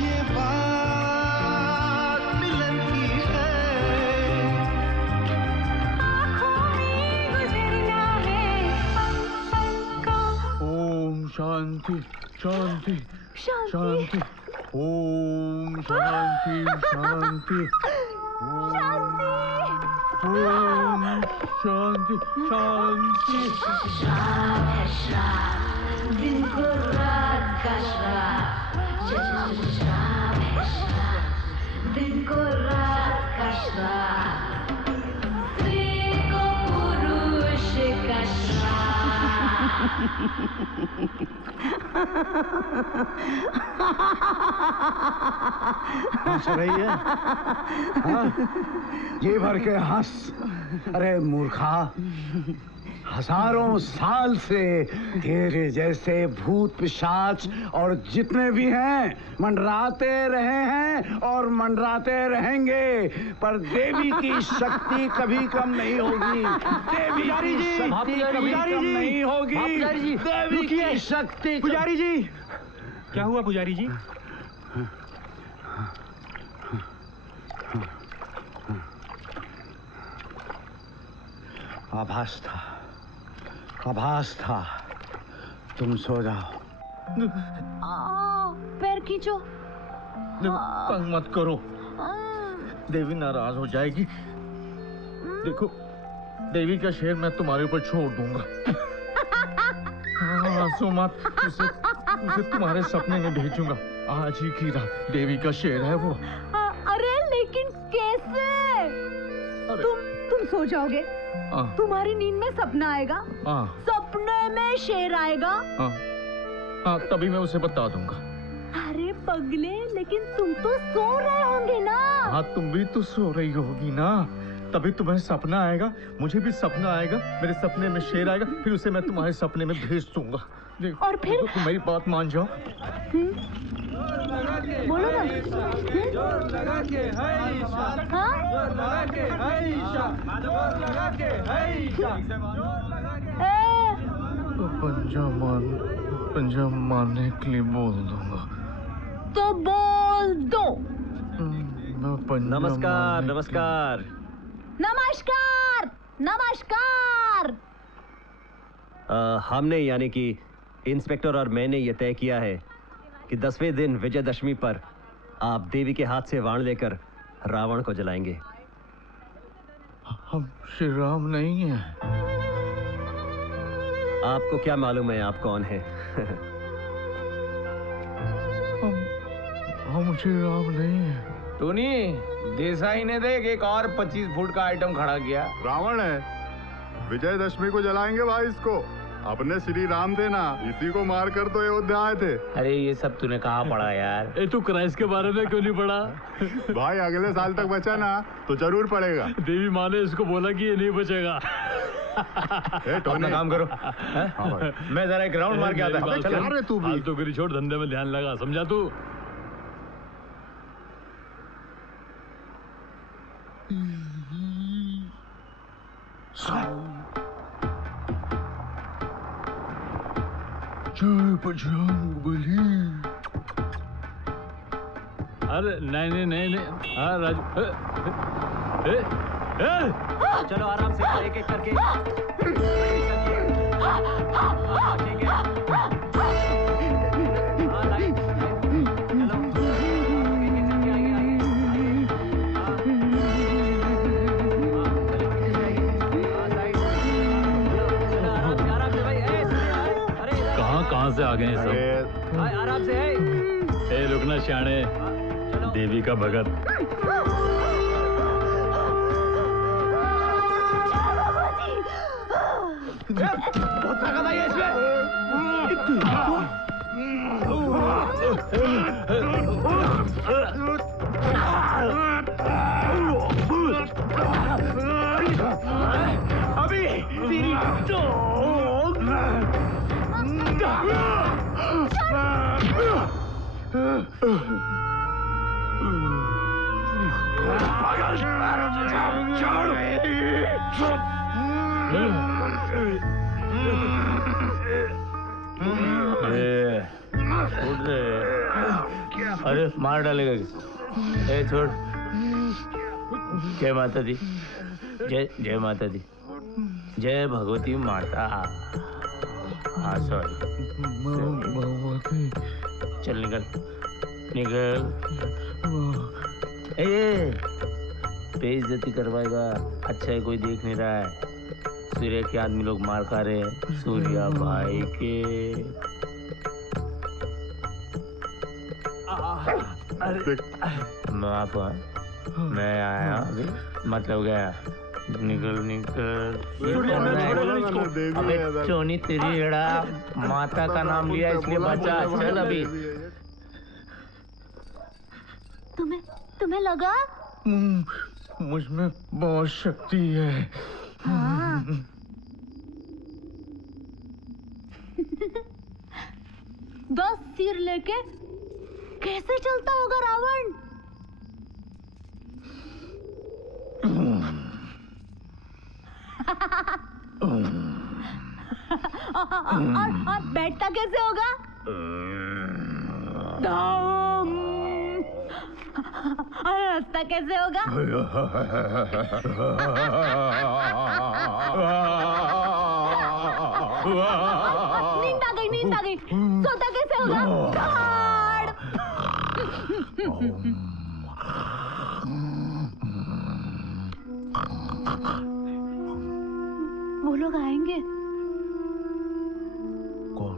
ये बात मिलन की है, आँखों में गुजरना है, पल पल को। ओम शांति शांति शांति, ओम शांति शांति, ओम शांति शांति। श्राप है श्राप, दिन को रात का श्राप, श्राप है श्राप, दिन को रात का श्राप, स्त्री को पुरुष का हंस रही है? हाँ? जी भर के हंस। अरे मूर्खा, हजारों साल से तेरे जैसे भूत पिशाच और जितने भी हैं मंडराते रहे हैं और मंडराते रहेंगे, पर देवी की शक्ति कभी कम नहीं होगी। देवी की शक्ति कभी कम नहीं होगी। देवी की शक्ति। पुजारी जी, क्या हुआ पुजारी जी? आभास था। तुम सो जाओ। पैर खींचो। तंग मत करो, देवी नाराज हो जाएगी। देखो, देवी का शेर मैं तुम्हारे ऊपर छोड़ दूंगा। हंसो मत, उसे तुम्हारे सपने में भेजूंगा। आज ही की रात देवी का शेर है वो। अरे लेकिन कैसे? तुम सो जाओगे, तुम्हारी नींद में सपना आएगा, सपने में शेर आएगा। हाँ, तभी मैं उसे बता दूंगा। अरे पगले, लेकिन तुम तो सो रहे होंगे ना। हाँ, तुम भी तो सो रही होगी ना, तभी तुम्हें सपना आएगा, मुझे भी सपना आएगा, मेरे सपने में शेर आएगा, फिर उसे मैं तुम्हारे सपने में भेज दूंगा। और फिर तुम मेरी बात मान जाओ। बोलो ना। जोर लगा के जोर लगा के पंजा मारने के लिए बोल दूंगा। तो बोल दो। नमस्कार नमस्कार नमस्कार नमस्कार। हमने यानी कि इंस्पेक्टर और मैंने ये तय किया है कि 10वें दिन विजयदशमी पर आप देवी के हाथ से वाण लेकर रावण को जलाएंगे। हम श्री राम नहीं हैं। आपको क्या मालूम है आप कौन हैं? हम श्री राम नहीं हैं। टोनी, देसाई ने देख एक और 25 फुट का आइटम खड़ा किया। रावण है, विजयदशमी को जलाएंगे भाई इसको। अपने श्री राम थे ना, इसी को मार कर तो अयोध्या आए थे। अरे ये सब तूने कहाँ पढ़ा यार? तू क्राइस्ट के बारे में क्यों नहीं पढ़ा? भाई अगले साल तक बचा ना तो जरूर पड़ेगा। देवी माँ ने इसको बोला कि ये नहीं बचेगा। अपना काम करो। मैं जरा एक राउंड मार के आता हूँ। तू भी तो गिरी छोड़, धंधे में ध्यान लगा, समझा तू? जय बजरंगबली। अरे नहीं नहीं, हाँ राजू, चलो आराम से, एक एक करके। कहाँ से आ गए सब? आराम से है। रुकना श्याणे, देवी का भगत। बहुत ताकत आई है इसमें। अभी तेरी अरे मार डालेगा। ए छोड़। जय माता दी। जय माता दी। जय भगवती माता। हाँ सॉरी। चल निकल निकल। ए बेइज्जती करवाएगा। अच्छा है कोई देख नहीं रहा है। सूर्य के आदमी लोग मार खा रहे हैं। सूर्या भाई के माफ। मैं आया अभी मतलब गया। निकल निकल। अबे चोनी तेरी एड़ा माता का नाम लिया इसलिए बचा। चल अभी। तुम्हें लगा? मुझ में बहुत शक्ति है। हाँ। 10 सिर लेके कैसे चलता होगा रावण? और बैठता कैसे होगा? और रास्ता कैसे होगा? नींद आ गई। सोता कैसे होगा? वो लोग आएंगे। कौन?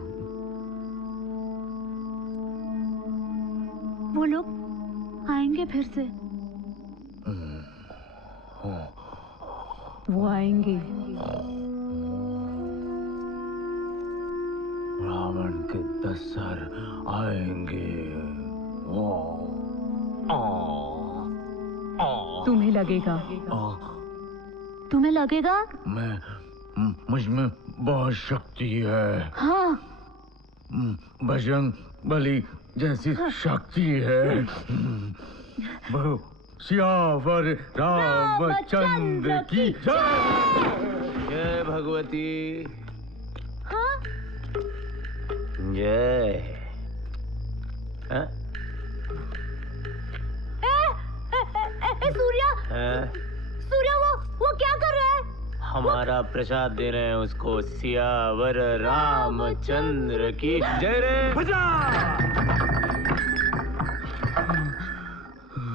वो लोग आएंगे फिर से। वो आएंगे। रावण के 10 सर आएंगे। तुम्हें लगेगा। तुम्हें लगेगा? मुझ में बहुत शक्ति है। हाँ। बजरंग बली जैसी शक्ति है। सियावर रामचंद्र की जय भगवती। हाँ? जय। सूर्या वो क्या कर रहा है? हमारा प्रसाद दे रहे हैं उसको। सियावर रामचंद्र की जय रे।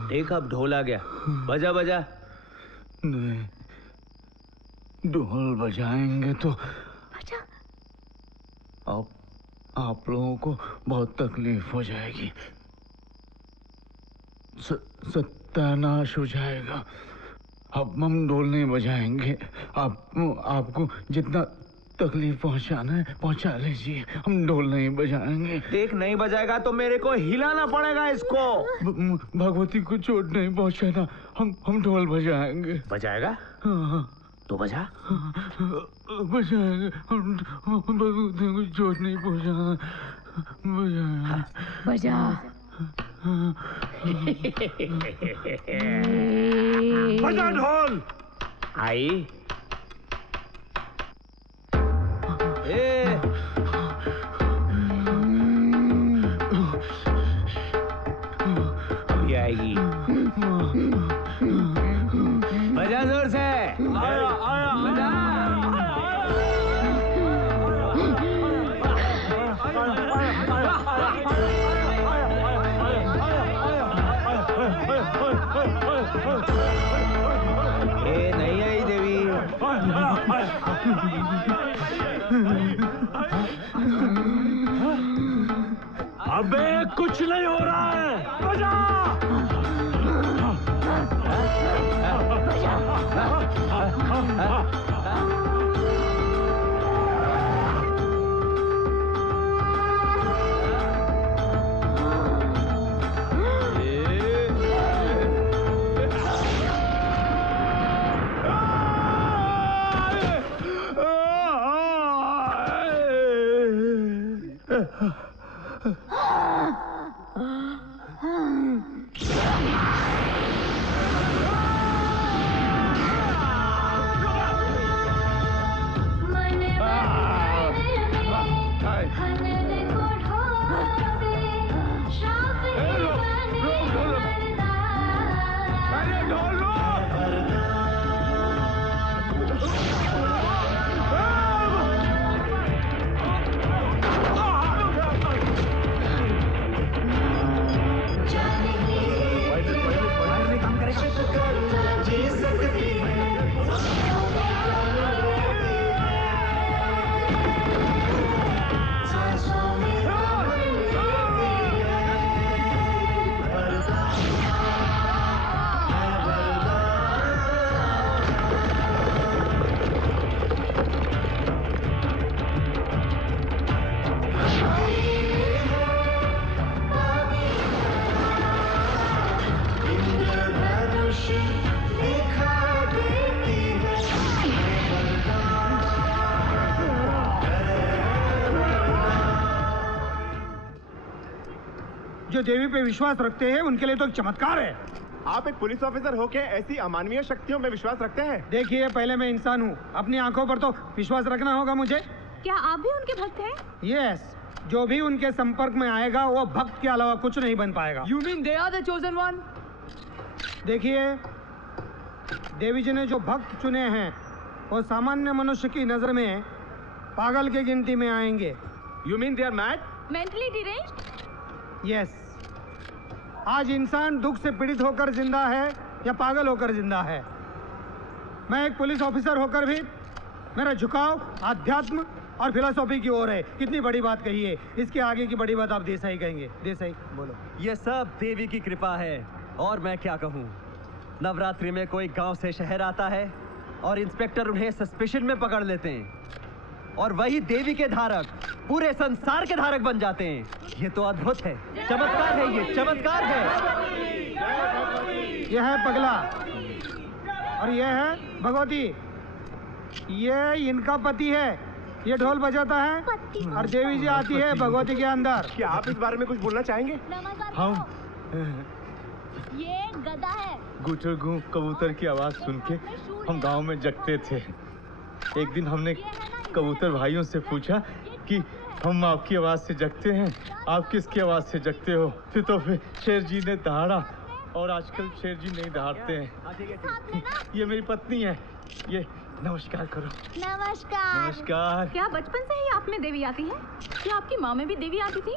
देख अब ढोल आ गया। बजा बजा। नहीं, ढोल बजाएंगे तो आप लोगों को बहुत तकलीफ हो जाएगी। सत्यानाश हो जाएगा। अब हम ढोल नहीं बजाएंगे। आपको जितना तकलीफ पहुंचाना है पहुंचा लीजिए। हम ढोल नहीं बजाएंगे। देख नहीं बजाएगा तो मेरे को हिलाना पड़ेगा इसको। भगवती को चोट नहीं पहुंचाना। हम ढोल बजाएंगे। बजाएगा? हाँ। तो बजा। बजाएंगे। हम भगवती को चोट नहीं पहुंचाना। बजाएंगे। बजा। बजा ढोल। आई। अभी आएगी। बजा जोर से। आया आया बजा। ए नहीं आई देवी। अबे कुछ नहीं हो रहा है। बजा। जो देवी पे विश्वास रखते हैं उनके लिए तो एक चमत्कार है। आप एक पुलिस ऑफिसर होके ऐसी अमानवीय शक्तियों में विश्वास रखते हैं? देखिए, पहले मैं इंसान हूँ, अपनी आंखों पर तो विश्वास रखना होगा मुझे। क्या आप भी उनके भक्त हैं? यस, जो भी उनके संपर्क में आएगा वो भक्त के अलावा कुछ नहीं बन पाएगा। You mean they are the chosen one? देखिए, देवी जी ने जो भक्त चुने हैं वो सामान्य मनुष्य की नजर में पागल के गिनती में आएंगे। You mean they are mad? Mentally deranged? Yes, आज इंसान दुख से पीड़ित होकर जिंदा है या पागल होकर जिंदा है। मैं एक पुलिस ऑफिसर होकर भी मेरा झुकाव आध्यात्म और फिलॉसफी की ओर है। कितनी बड़ी बात कही है, इसके आगे की बड़ी बात आप देसाई कहेंगे। देसाई बोलो। ये सब देवी की कृपा है और मैं क्या कहूँ। नवरात्रि में कोई गांव से शहर आता है और इंस्पेक्टर उन्हें सस्पेशन में पकड़ लेते हैं और वही देवी के धारक पूरे संसार के धारक बन जाते हैं। ये तो अद्भुत है, चमत्कार है, ये चमत्कार है। यह है पगला और यह है भगवती। ये इनका पति है, ये ढोल बजाता है और देवी जी आती है भगवती के अंदर। क्या आप इस बारे में कुछ बोलना चाहेंगे? हम ये गधा है। गुटर गू कबूतर की आवाज सुन के हम गांव में जगते थे। एक दिन हमने कबूतर भाइयों से पूछा कि हम आपकी आवाज से जगते हैं, आप किसकी आवाज से जगते हो? फिर शेर जी ने दहाड़ा और आजकल शेर जी नहीं दहाड़ते हैं। ये मेरी पत्नी है, ये नमस्कार करो। नमस्कार। नमस्कार। क्या बचपन से ही आप में देवी आती है? क्या आपकी माँ में भी देवी आती थी?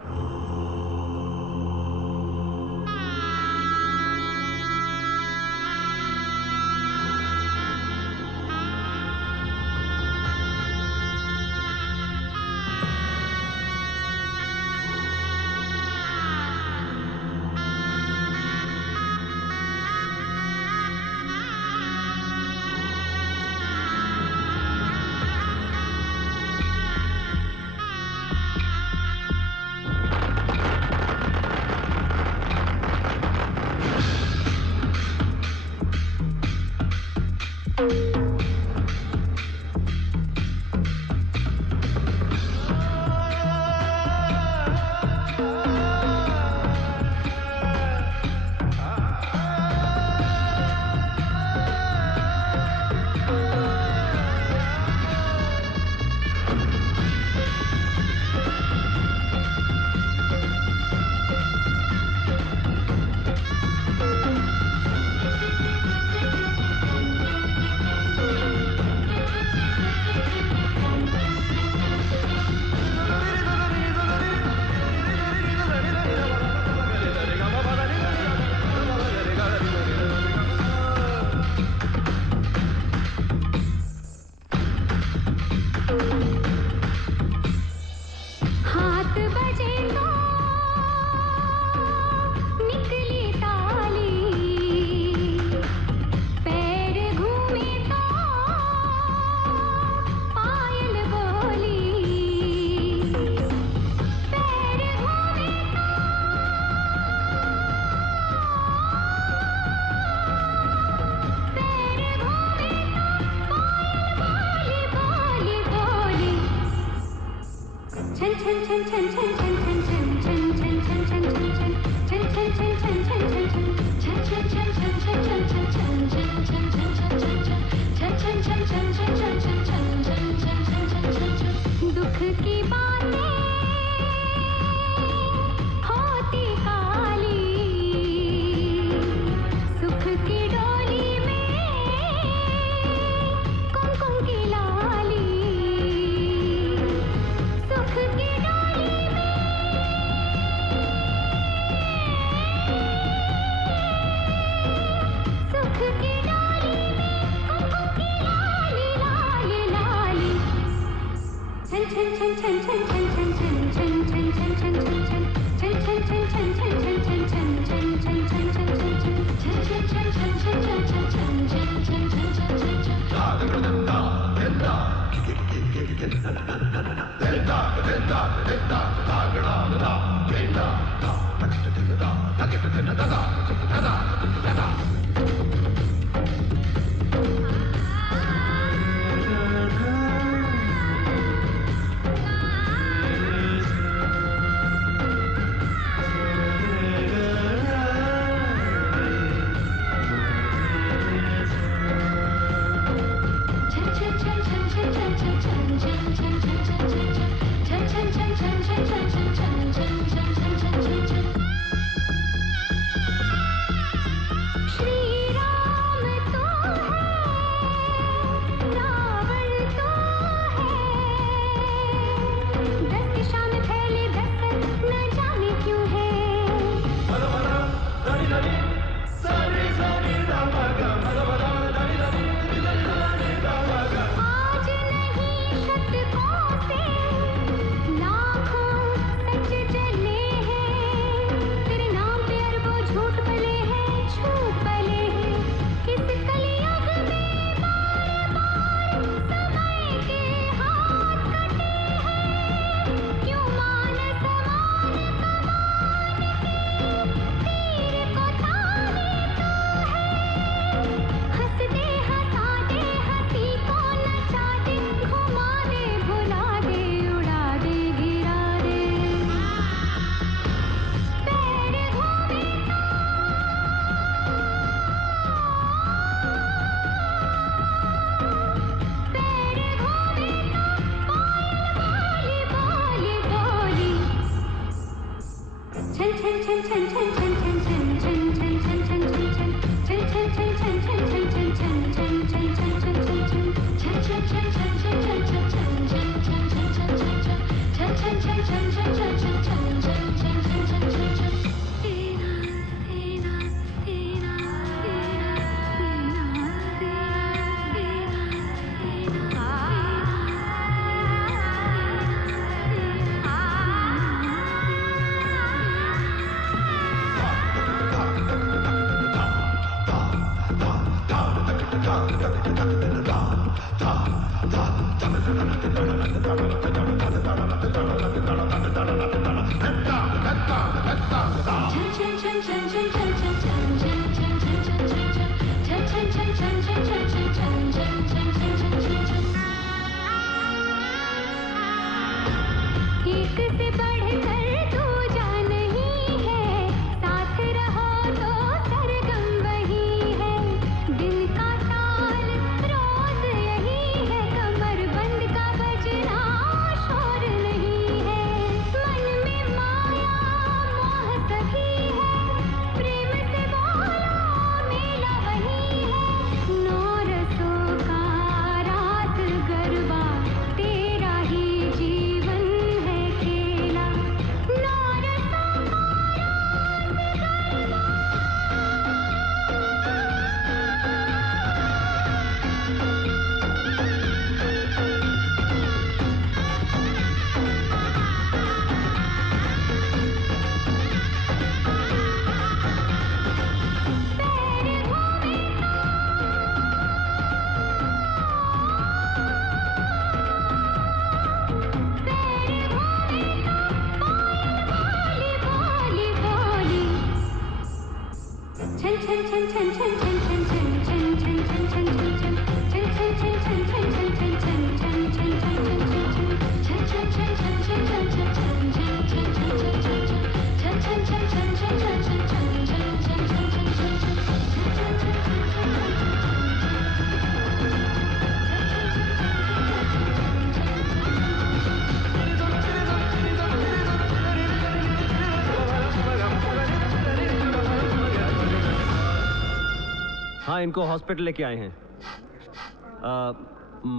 हाँ, इनको हॉस्पिटल लेके आए हैं।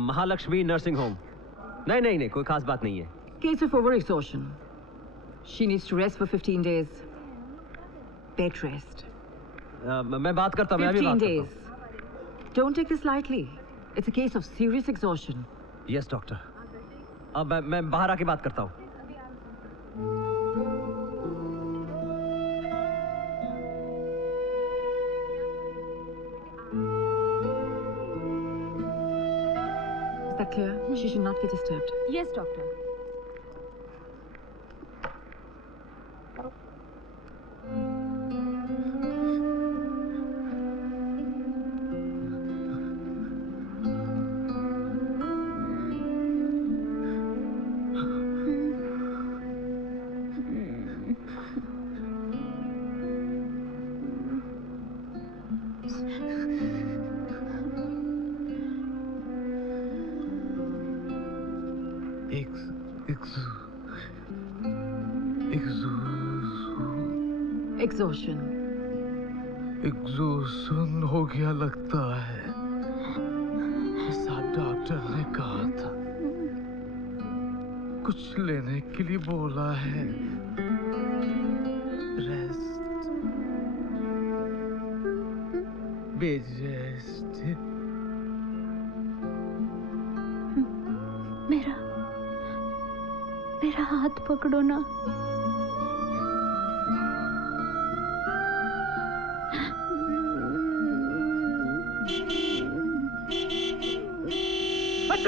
Mahalakshmi nursing home. नहीं नहीं नहीं, कोई खास बात नहीं है। Case of overexhaustion. She needs to rest for 15 days. Bed rest. मैं बात करता हूँ। 15 days. Don't take this lightly. It's a case of serious exhaustion. Yes, doctor. अब मैं बाहर आके बात करता हूँ। that clear? She should not get disturbed. Yes, doctor. Exhaustion. Exhaustion हो गया लगता है। साहब डॉक्टर ने कहा था कुछ लेने के लिए बोला है। Rest, bed rest. मेरा हाथ पकड़ो ना।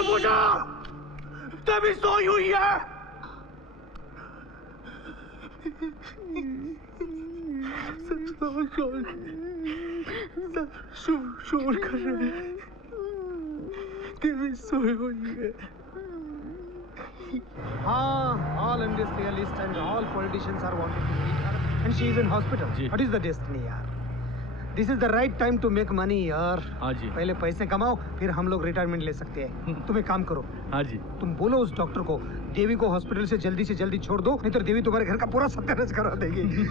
पूजा तभी सोई हुई है। शोर कर रहे हैं। तभी सोई हुई है। all industrialists and all politicians are wanting to meet her, and she is in hospital. What is the destiny, यार? This is the right time to make money, यार। हाँ जी। पहले पैसे कमाओ, फिर हम लोग रिटायरमेंट ले सकते हैं। तुम एक काम करो। हाँ जी। तुम बोलो उस डॉक्टर को देवी को हॉस्पिटल से जल्दी छोड़ दो, नहीं तो देवी तुम्हारे घर का पूरा सत्यानाश करा देगी।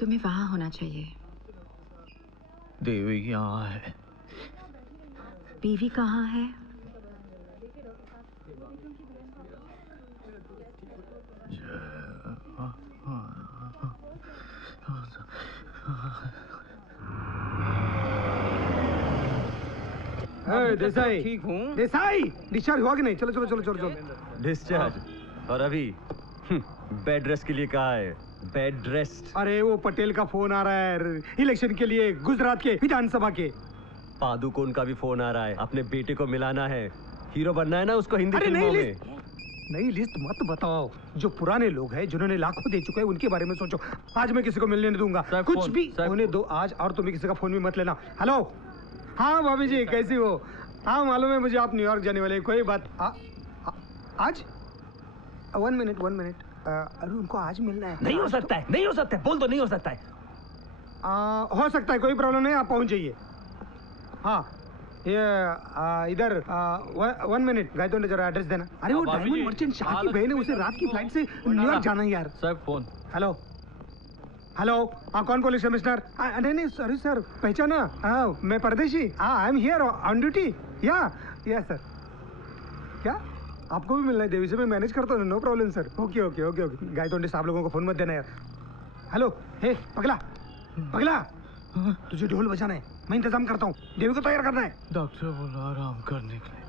तुम्हें वहां होना चाहिए। देवी यहाँ है। बीवी कहाँ है? देसाई, ठीक हूँ। देसाई, डिस्चार्ज हुआ कि नहीं? चलो। डिस्चार्ज और अभी बेड रेस्ट के लिए कहा है। Bed rest. अरे वो पटेल का फोन आ रहा है इलेक्शन के लिए, गुजरात के विधानसभा के। पादुकोण का भी फोन आ रहा है, अपने बेटे को मिलाना है, हीरो बनना है ना उसको हिंदी फिल्मों में। नई लिस्ट मत बताओ, जो पुराने लोग हैं जिन्होंने लाखों दे चुके हैं उनके बारे में सोचो। आज मैं किसी को मिलने नहीं दूंगा, कुछ भी होने दो आज। और तुम किसी का फोन भी मत लेना। हेलो, हाँ भाभी जी कैसी हो? हाँ मालूम है मुझे आप न्यूयॉर्क जाने वाले। कोई बात आज 1 मिनट। अरे उनको आज मिलना है। नहीं हो सकता है, नहीं हो सकता है, बोल दो नहीं हो सकता है। हो सकता है, कोई प्रॉब्लम नहीं, आप पहुंच जाइए। हाँ ये इधर 1 मिनट। गायतों ने जरा एड्रेस देना। अरे वो डायमंड मर्चेंट शाह की बहन है, उसे रात की फ्लाइट से न्यूयॉर्क जाना है यार। Sir phone. हेलो, कौन पुलिस कमिश्नर? नहीं सॉरी सर, पहचाना? मैं परदेशी। I am here on duty. या सर। क्या आपको भी मिलना है देवी से? मैं मैनेज करता हूँ, no problem sir. Okay. Gaitonde साहब लोगों को फोन मत देना यार। हेलो, हे पगला, तुझे ढोल बजाना है, मैं इंतजाम करता हूँ। देवी को तैयार करना है। डॉक्टर बोला आराम करने के लिए।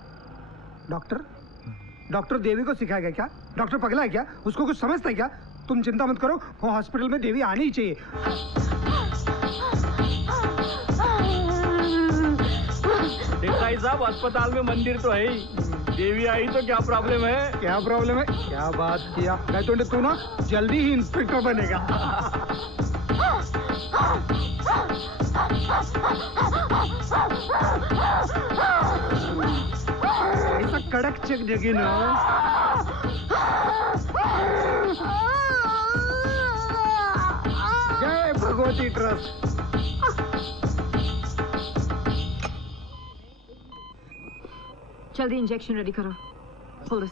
डॉक्टर देवी को सिखाएगा क्या? डॉक्टर पगला है क्या? उसको कुछ समझता है क्या? तुम चिंता मत करो, वो हॉस्पिटल में देवी आनी ही चाहिए। देसाई साहब, अस्पताल में मंदिर तो है ही, देवी आई तो क्या प्रॉब्लम है? क्या बात किया गायतोंडे, तू ना जल्दी ही इंस्पेक्टर बनेगा। ऐसा कड़क चेक देगी ना। जय भगवती ट्रस्ट। जल्दी इंजेक्शन रेडी करो। Hold this.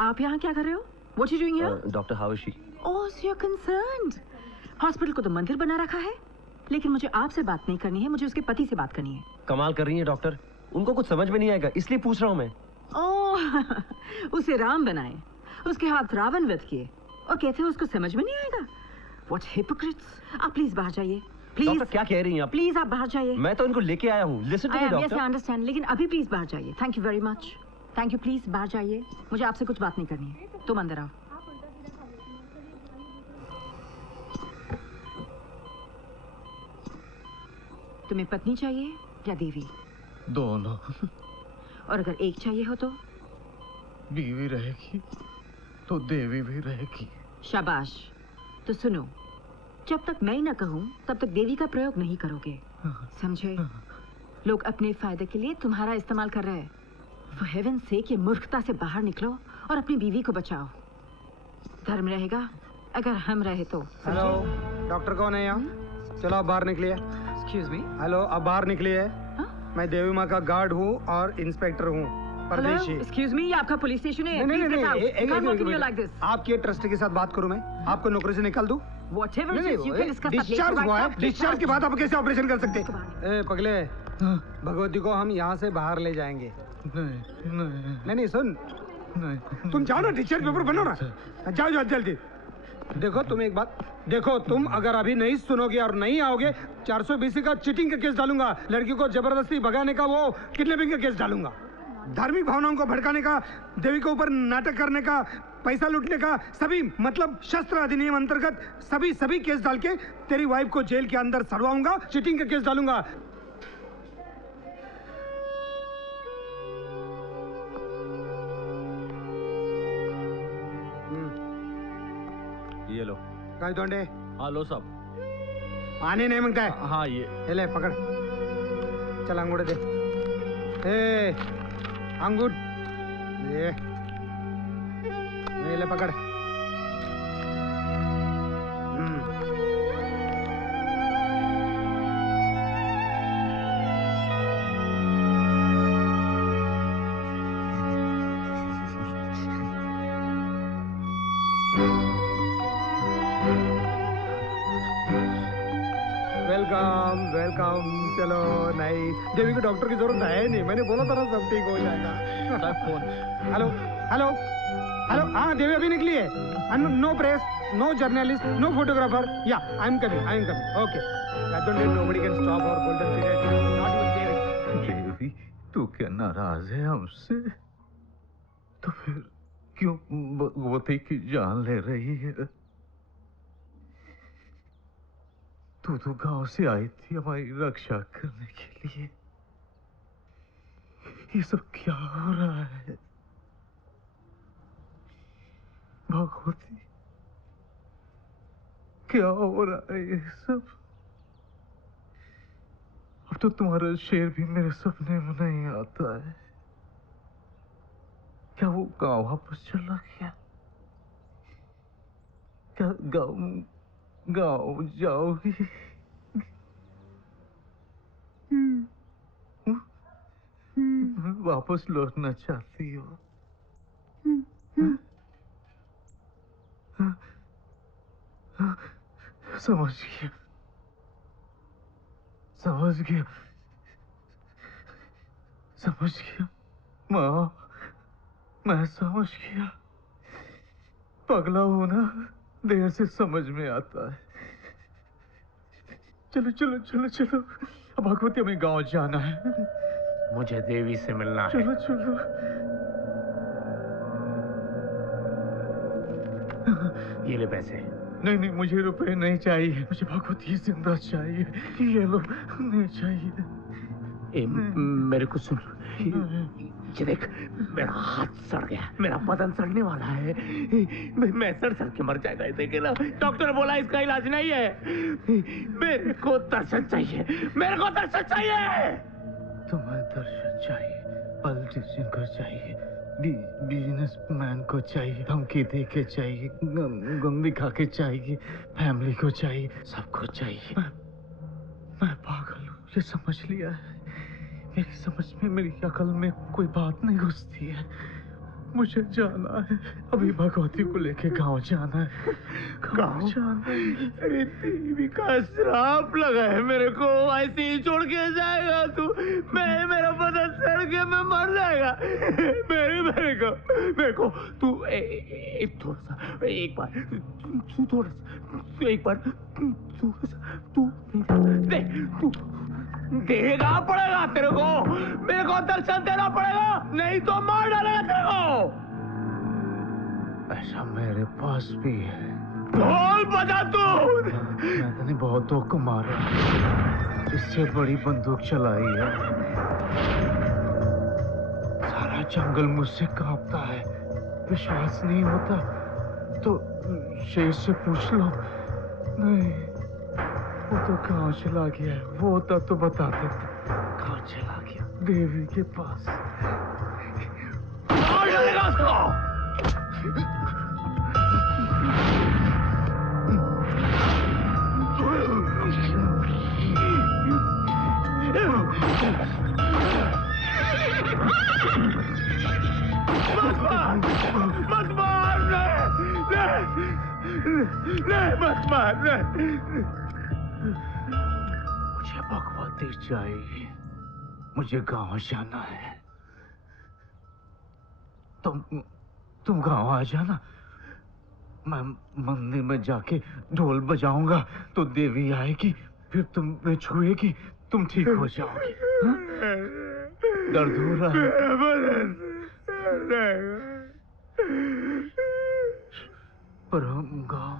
आप यहाँ क्या कर रहे हो? What are you doing here? Doctor how is she? Oh, so you're concerned. Hospital को तो मंदिर बना रखा है, लेकिन मुझे आपसे बात नहीं करनी है, मुझे उसके पति से बात करनी है। कमाल कर रही है डॉक्टर, उनको कुछ समझ में नहीं आएगा इसलिए पूछ रहा हूँ मैं। ओह, उसे राम बनाए, उसके हाथ रावण वध किए और कहते हैं उसको समझ में नहीं आएगा। What hypocrites! आप प्लीज बाहर जाइए। प्लीज। डॉक्टर क्या कह रही हैं आप? प्लीज आप बाहर जाइए। मैं तो इनको लेके आया हूँ। Listen to me doctor. Yes, I understand, लेकिन अभी प्लीज बाहर जाइए। Thank you very much. Thank you, please बाहर जाइए। मुझे आपसे कुछ बात नहीं करनी है। तुम अंदर आओ। तुम्हें पत्नी चाहिए या देवी? दोनों। और अगर एक चाहिए हो तो? बीवी रहेगी तो देवी भी रहेगी। शाबाश। तो सुनो, जब तक मैं ना कहूं तब तक देवी का प्रयोग नहीं करोगे, समझे? लोग अपने फायदे के लिए तुम्हारा इस्तेमाल कर रहे हैं। For heaven's sake, ये मूर्खता से बाहर निकलो और अपनी बीवी को बचाओ। धर्म रहेगा अगर हम रहे तो। हेलो, डॉक्टर कौन है यहाँ? चलो आप बाहर निकलिए। Excuse me? हेलो, आप बाहर निकलिए। मैं देवी माँ का गार्ड हूँ और इंस्पेक्टर हूँ, परदेशी। Excuse me, ये आपका पुलिस स्टेशन है। नहीं, नहीं, आपके ट्रस्टी के साथ बात करूँ मैं? आपको नौकरी से निकाल दूँ? Whatever it is, you can discuss that later. Discharge हुआ है, डिस्चार्ज के बाद आप कैसे ऑपरेशन कर सकते हैं? ए पगले, भगवती को हम यहाँ से बाहर ले जाएंगे। नहीं सुन, तुम जाओ ना, डिस्चार्ज पेपर बनो ना, जाओ जल्दी। देखो तुम एक बात देखो, तुम अगर अभी नहीं सुनोगे और नहीं आओगे, 420 का चीटिंग का केस डालूंगा, लड़की को जबरदस्ती भगाने का, वो किडनैपिंग का केस डालूंगा, धार्मिक भावनाओं को भड़काने का, देवी के ऊपर नाटक करने का, पैसा लूटने का, सभी मतलब शस्त्र अधिनियम अंतर्गत सभी केस डाल के तेरी वाइफ को जेल के अंदर सड़वाऊंगा, चीटिंग का केस डालूंगा। ये लो। काय तोंडे? हाँ लो साहब। आने नहीं मांगता है? हाँ ये ले पकड़, चल अंगूठे दे। ए अंगूठ ये ले पकड़। वेलकम। चलो, नहीं देवी को डॉक्टर की जरूरत है नहीं, मैंने बोला था ना सब ठीक हो जाएगा। फोन। हेलो हेलो हेलो, हाँ देवी अभी निकली है। No press, no journalist, no photographer. Yeah I am coming. Okay, nobody can stop our golden period, not even Devi. Devi, तू क्या नाराज है हमसे? तो फिर क्यों भगवती की जान ले रही है? तू तो गांव से आई थी हमारी रक्षा करने के लिए। ये सब क्या हो रहा है भगवती? क्या हो रहा है ये सब? अब तो तुम्हारा शेर भी मेरे सपने में नहीं आता है। क्या वो गांव वापस चला गया? क्या गांव जाओगी? वापस लौटना चाहती हो? समझ गया माँ, मैं समझ गया। पगला होना देर से समझ में आता है। चलो अब भगवती हमें गांव जाना है। मुझे देवी से मिलना है। चलो। ये ले पैसे। नहीं, मुझे रुपए नहीं चाहिए, मुझे भगवती जिंदा चाहिए। ये लो, नहीं चाहिए। मेरे को सुन, ये देख, मेरा हाथ सड़ गया, मेरा बदन सड़ने वाला है, मैं सड़ के मर जाएगा। देखे ना, डॉक्टर बोला इसका इलाज नहीं है। मेरे को दर्शन चाहिए। तुम्हें दर्शन चाहिए, पॉलिटिशियन को चाहिए, बिजनेसमैन को चाहिए, धमकी दे के चाहिए, गम दिखा के चाहिए, फैमिली को चाहिए, सबको चाहिए। मैं पागल हूँ, ये समझ लिया है। मेरी समझ में, मेरी अकल में कोई बात नहीं घुसती है। मुझे जाना है, अभी भगवती को लेके गांव जाना है। गांव जाना है। अरे देवी का श्राप लगा है मेरे को, ऐसे ही छोड़ के जाएगा तू? मेरा बदन सड़ के मैं मर जाएगा। मेरे को तू थोड़ा सा एक बार तू देगा पड़ेगा तेरे को, मेरे को दर्शन देना पड़ेगा, नहीं तो मार डालेगा तेरे को। ऐसा मेरे पास भी है। ढोल बजा तू। मैंने बहुतों को मारा, इससे बड़ी बंदूक चलाई है। सारा जंगल मुझसे कांपता है, विश्वास नहीं होता तो शेर से पूछ लो। नहीं, वो तो कहाँ चला गया है, वो होता तो बताते थे। कहाँ चला गया? देवी के पास। मार डालेगा उसको। मत मार, मत मार। मुझे भगवती चाहिए, मुझे गांव जाना है। तुम गांव आ जाना, मैं मंदिर में जाके ढोल बजाऊंगा तो देवी आएगी, फिर तुम्हें छुएगी, तुम ठीक हो जाओगी। दर्द हो रहा है पर हम गांव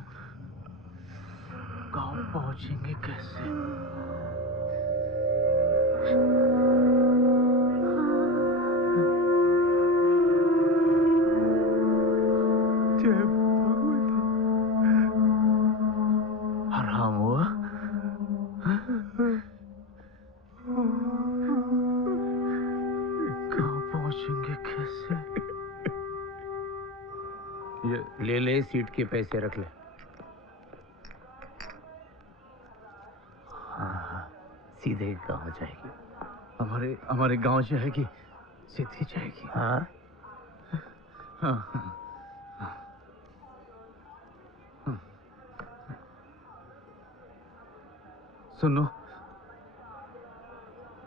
पहुंचेंगे कैसे? जय भगवती। आराम हुआ? गांव पहुंचेंगे कैसे? ये ले सीट के पैसे रख ले। हाँ, सीधे गांव जाएगी। हमारे गांव जाएगी, सीधी जाएगी। हाँ हाँ। सुनो,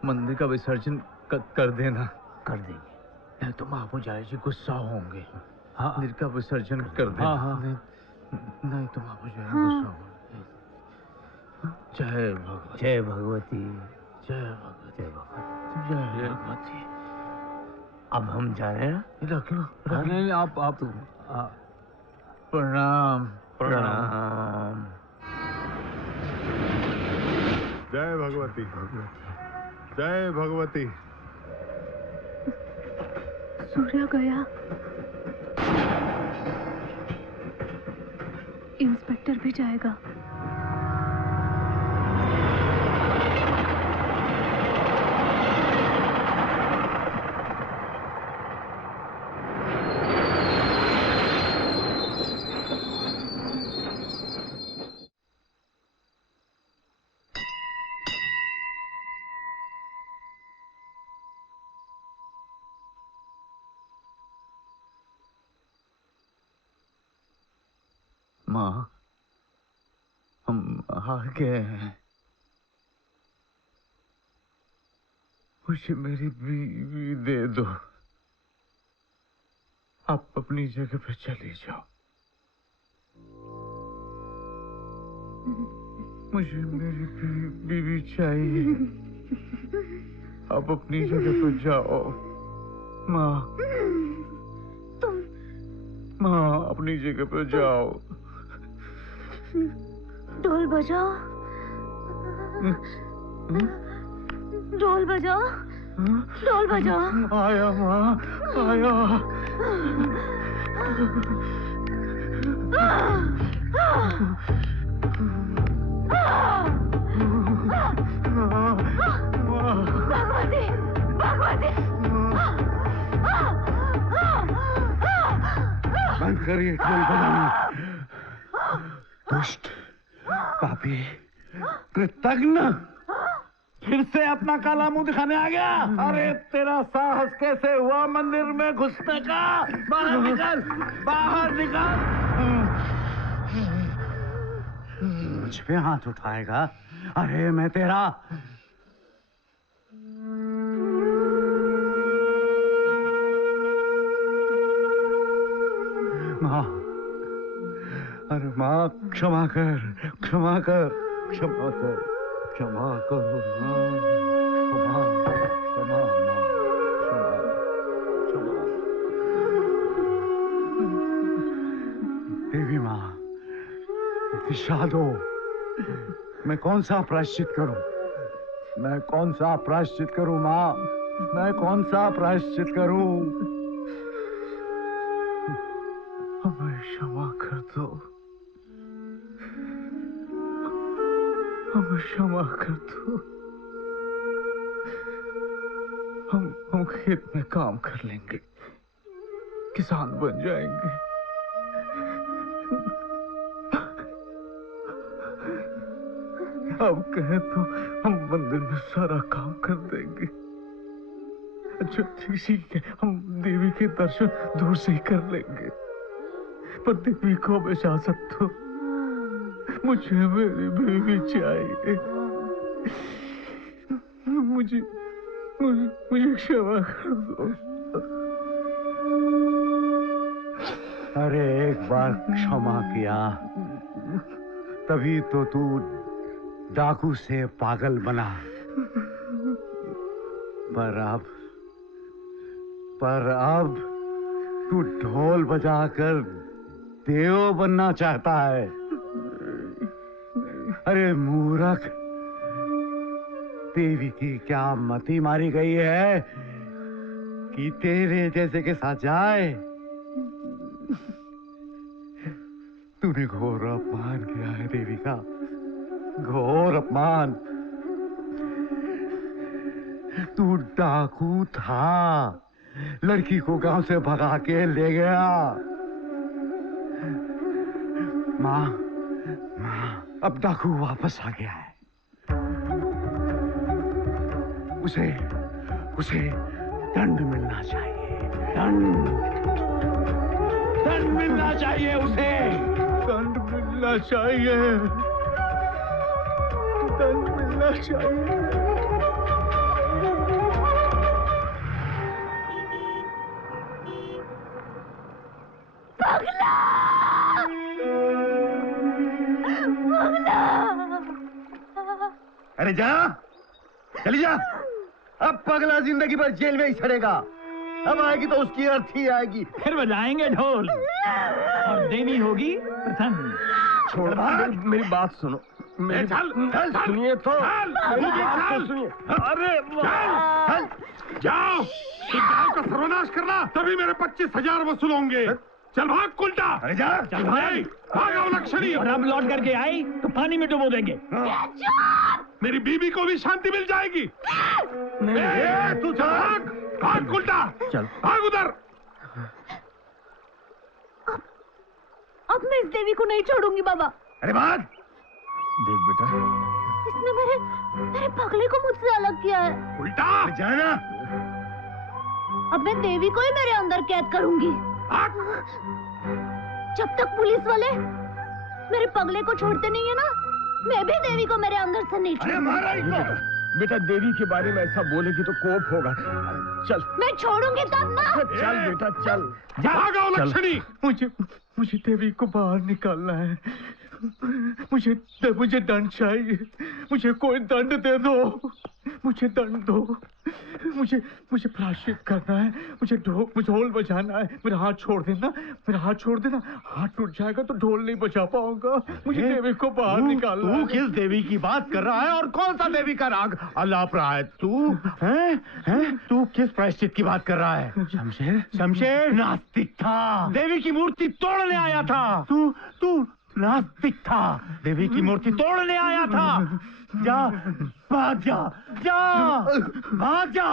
मंदिर का विसर्जन कर देना। कर देंगे, नहीं तो महापुजारी जी गुस्सा होंगे। हाँ, मंदिर का विसर्जन कर देना। हाँ। नहीं तो महापुजारी गुस्सा होंगे। जय भगवती। जय भगवती। जय भगवती। जय भगवती। अब हम जा रहे हैं। रख लो। नहीं, आप प्रणाम। प्रणाम। जय भगवती। जय भगवती। सूर्या गया, इंस्पेक्टर भी जाएगा। माँ, हम आ गए हैं। मुझे मेरी बीवी दे दो। आप अपनी जगह पे चले जाओ। मुझे मेरी बीवी चाहिए। आप अपनी जगह पे जाओ। माँ, माँ अपनी जगह पे जाओ। ढोल बजाओ, ढोल बजाओ, ढोल बजाओ। आया माँ, आया। भगवती, भगवती। बंद करिए ढोल बजाना। दुष्ट, पापी, कृतघ्न, फिर से अपना काला मुंह दिखाने आ गया? अरे तेरा साहस कैसे हुआ मंदिर में घुसने का? बाहर निकल, बाहर निकल। मुझ पे हाथ उठाएगा? अरे मैं तेरा माँ, अरे माँ क्षमा कर, क्षमा कर, क्षमा कर, क्षमा करो माँ, क्षमा, क्षमा माँ, क्षमा, क्षमा। देवी माँ, दिशा दो। मैं कौन सा प्रायश्चित करूं? मैं कौन सा प्रायश्चित करूं माँ? मैं कौन सा प्रायश्चित करूं? हमें क्षमा कर दो, हमें क्षमा कर दो। हम खेत में काम कर लेंगे, किसान बन जाएंगे। अब कहे तो हम मंदिर में सारा काम कर देंगे। अच्छा ठीक है, हम देवी के दर्शन दूर से ही कर लेंगे, पर देवी को इजाजत दो। मुझे मेरी बीवी चाहिए। मुझे क्षमा कर दो। अरे एक बार क्षमा किया तभी तो तू डाकू से पागल बना, पर अब तू ढोल बजाकर देव बनना चाहता है। अरे मूर्ख, देवी की क्या मति मारी गई है कि तेरे जैसे के साथ जाए? तूने घोर अपमान किया है देवी का, घोर अपमान। तू डाकू था, लड़की को गांव से भगा के ले गया। माँ, अब डाकू वापस आ गया है। उसे दंड मिलना चाहिए, दंड मिलना चाहिए उसे, दंड मिलना चाहिए, दंड मिलना चाहिए। पगला! पगला! अरे जा, चली जा। अब पगला जिंदगी भर जेल में ही सड़ेगा। अब आएगी तो उसकी अर्थी आएगी। फिर बजाएंगे ढोल और देवी होगी प्रसन्न। छोड़, मेरी बात सुनो। सुनिए तो, मेरी बात तो सुनिए। अरे जाओ, इस गांव का सर्वनाश करना, तभी मेरे 25,000 वसूल होंगे। चल भाग कुलटा। अरे जा, चल भाई, भागो लक्ष्मी। और अब लौट करके आई तो पानी में डुबो देंगे। मेरी बीबी को भी शांति मिल जाएगी। तू भाग, भाग कुलटा, चल भाग उधर। अब मैं इस देवी को नहीं छोड़ूंगी बाबा। अरे भाग। देख बेटा, इसने मेरे पगले को मुझसे अलग किया है। उल्टा जाना। अब मैं देवी को ही मेरे अंदर कैद करूंगी। जब तक पुलिस वाले मेरे पगले को छोड़ते नहीं है ना, मैं भी देवी को मेरे अंदर से नहीं छोड़ूंगी। बेटा देवी के बारे में ऐसा बोलेगी तो कोप होगा। चल, मैं छोड़ूंगी तब ना। चल बेटा चल। भागो लक्ष्मी। मुझे देवी को बाहर निकालना है। मुझे दंड चाहिए। मुझे कोई दंड दे दो। मुझे दंड दो। मुझे प्रायश्चित करना है। मुझे ढोल बजाना है। मेरा हाथ छोड़ देना, मेरा हाथ छोड़ देना। हाथ टूट जाएगा तो ढोल नहीं बजा पाऊंगा। मुझे देवी को बाहर निकालना है। तू किस देवी की बात कर रहा है और कौन सा देवी का राग अलाप रहा है तू? हैं? तू किस प्रायश्चित की बात कर रहा है? शमशेर नास्तिक था, देवी की मूर्ति तोड़ने आया था। तू नास्तिक था, देवी की मूर्ति तोड़ने आया था। जा, भाग जा, भाग जा।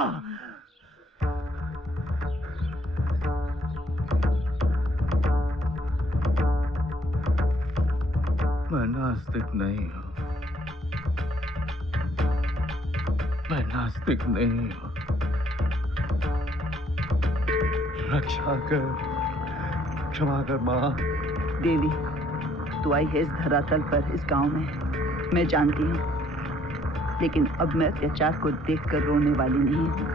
मैं नास्तिक नहीं हूं। नास्तिक नहीं हूँ। रक्षा कर, क्षमा कर माँ। देवी, तू आई है इस धरातल पर, इस गांव में, मैं जानती हूँ, लेकिन अब मैं अत्याचार को देखकर रोने वाली नहीं हूँ,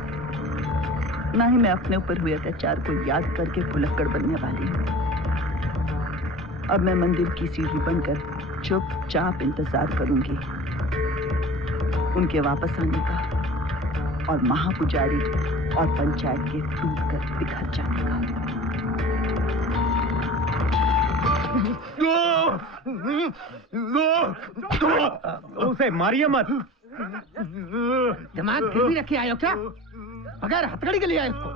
ना ही मैं अपने ऊपर हुए अत्याचार को याद करके भुलक्कड़ बनने वाली हूँ। अब मैं मंदिर की सीढ़ी बनकर चुपचाप इंतजार करूंगी उनके वापस आने का और महापुजारी और पंचायत के टूटकर बिखर जाने का। उसे मारिए मत। दिमाग गिरवी रखे आयो क्या? बगैर हथकड़ी के लिए आए उसको।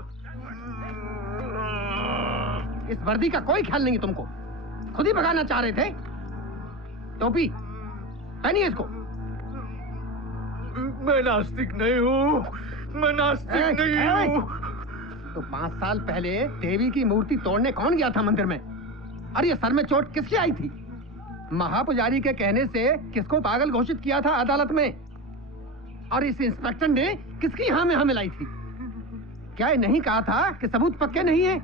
इस वर्दी का कोई ख्याल नहीं तुमको, खुद ही भगाना चाह रहे थे। टोपी पहनिए इसको। मैं नास्तिक नहीं हूँ, मैं नास्तिक नहीं हूँ। तो 5 साल पहले देवी की मूर्ति तोड़ने कौन गया था मंदिर में? और ये सर में चोट किसकी आई थी? महापुजारी के कहने से किसको पागल घोषित किया था अदालत में? और इस इंस्पेक्टर ने किसकी हाँ में हाँ मिलाई थी? क्या ये नहीं कहा था कि सबूत पक्के नहीं है?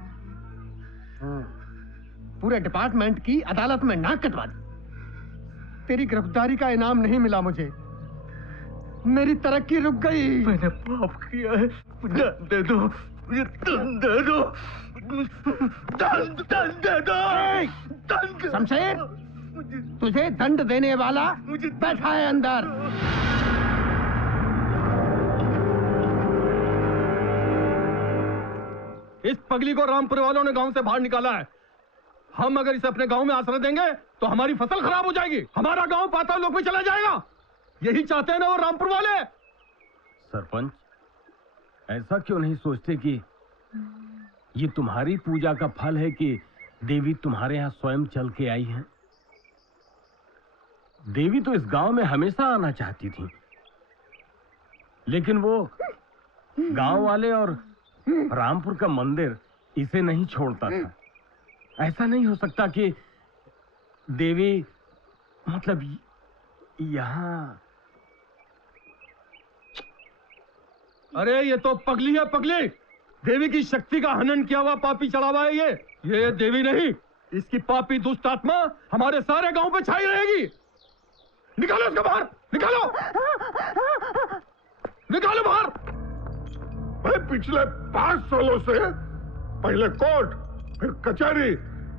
पूरे डिपार्टमेंट की अदालत में नाक कटवा दी। तेरी गिरफ्तारी का इनाम नहीं मिला मुझे, मेरी तरक्की रुक गई। मैंने पाप किया है, दंड दे दो, मुझे दंड दे दो, दंड दे दो। शमशेर, तुझे दंड देने वाला बैठा है अंदर। इस पगली को रामपुर वालों ने गांव से बाहर निकाला है। हम अगर इसे अपने गांव में आश्रय देंगे तो हमारी फसल खराब हो जाएगी, हमारा गांव पाताल लोक में चला जाएगा। यही चाहते हैं ना वो रामपुर वाले। सरपंच, ऐसा क्यों नहीं सोचते कि ये तुम्हारी पूजा का फल है कि देवी तुम्हारे यहाँ स्वयं चल के आई है? देवी तो इस गांव में हमेशा आना चाहती थी, लेकिन वो गांव वाले और रामपुर का मंदिर इसे नहीं छोड़ता था। ऐसा नहीं हो सकता कि देवी मतलब यहाँ। अरे ये तो पगली है, पगली। देवी की शक्ति का हनन किया हुआ पापी चढ़ावा है ये देवी नहीं। इसकी पापी दुष्ट आत्मा हमारे सारे गांव पे छाई रहेगी। निकालो इसको बाहर, निकालो, निकालो बाहर। भाई पिछले 5 सालों से पहले कोर्ट, फिर कचहरी,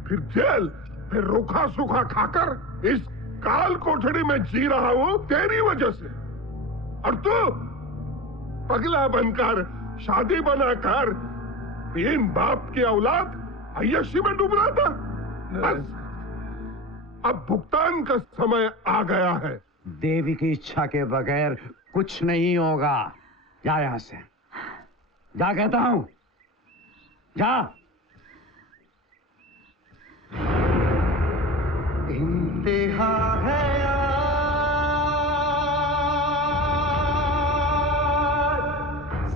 फिर जेल, फिर रूखा सूखा खाकर इस काल कोठड़ी में जी रहा हूं तेरी वजह से। और तू पगला बनकर, शादी बनाकर 3 बाप की औलाद अय्याशी में डूब रहा था। बस अब भुगतान का समय आ गया है। देवी की इच्छा के बगैर कुछ नहीं होगा। जा यहां से, जा कहता हूं, जा। इंतहा है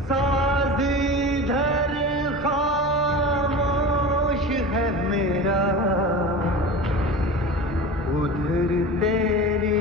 साज इधर खामोश है मेरा, उधर तेरी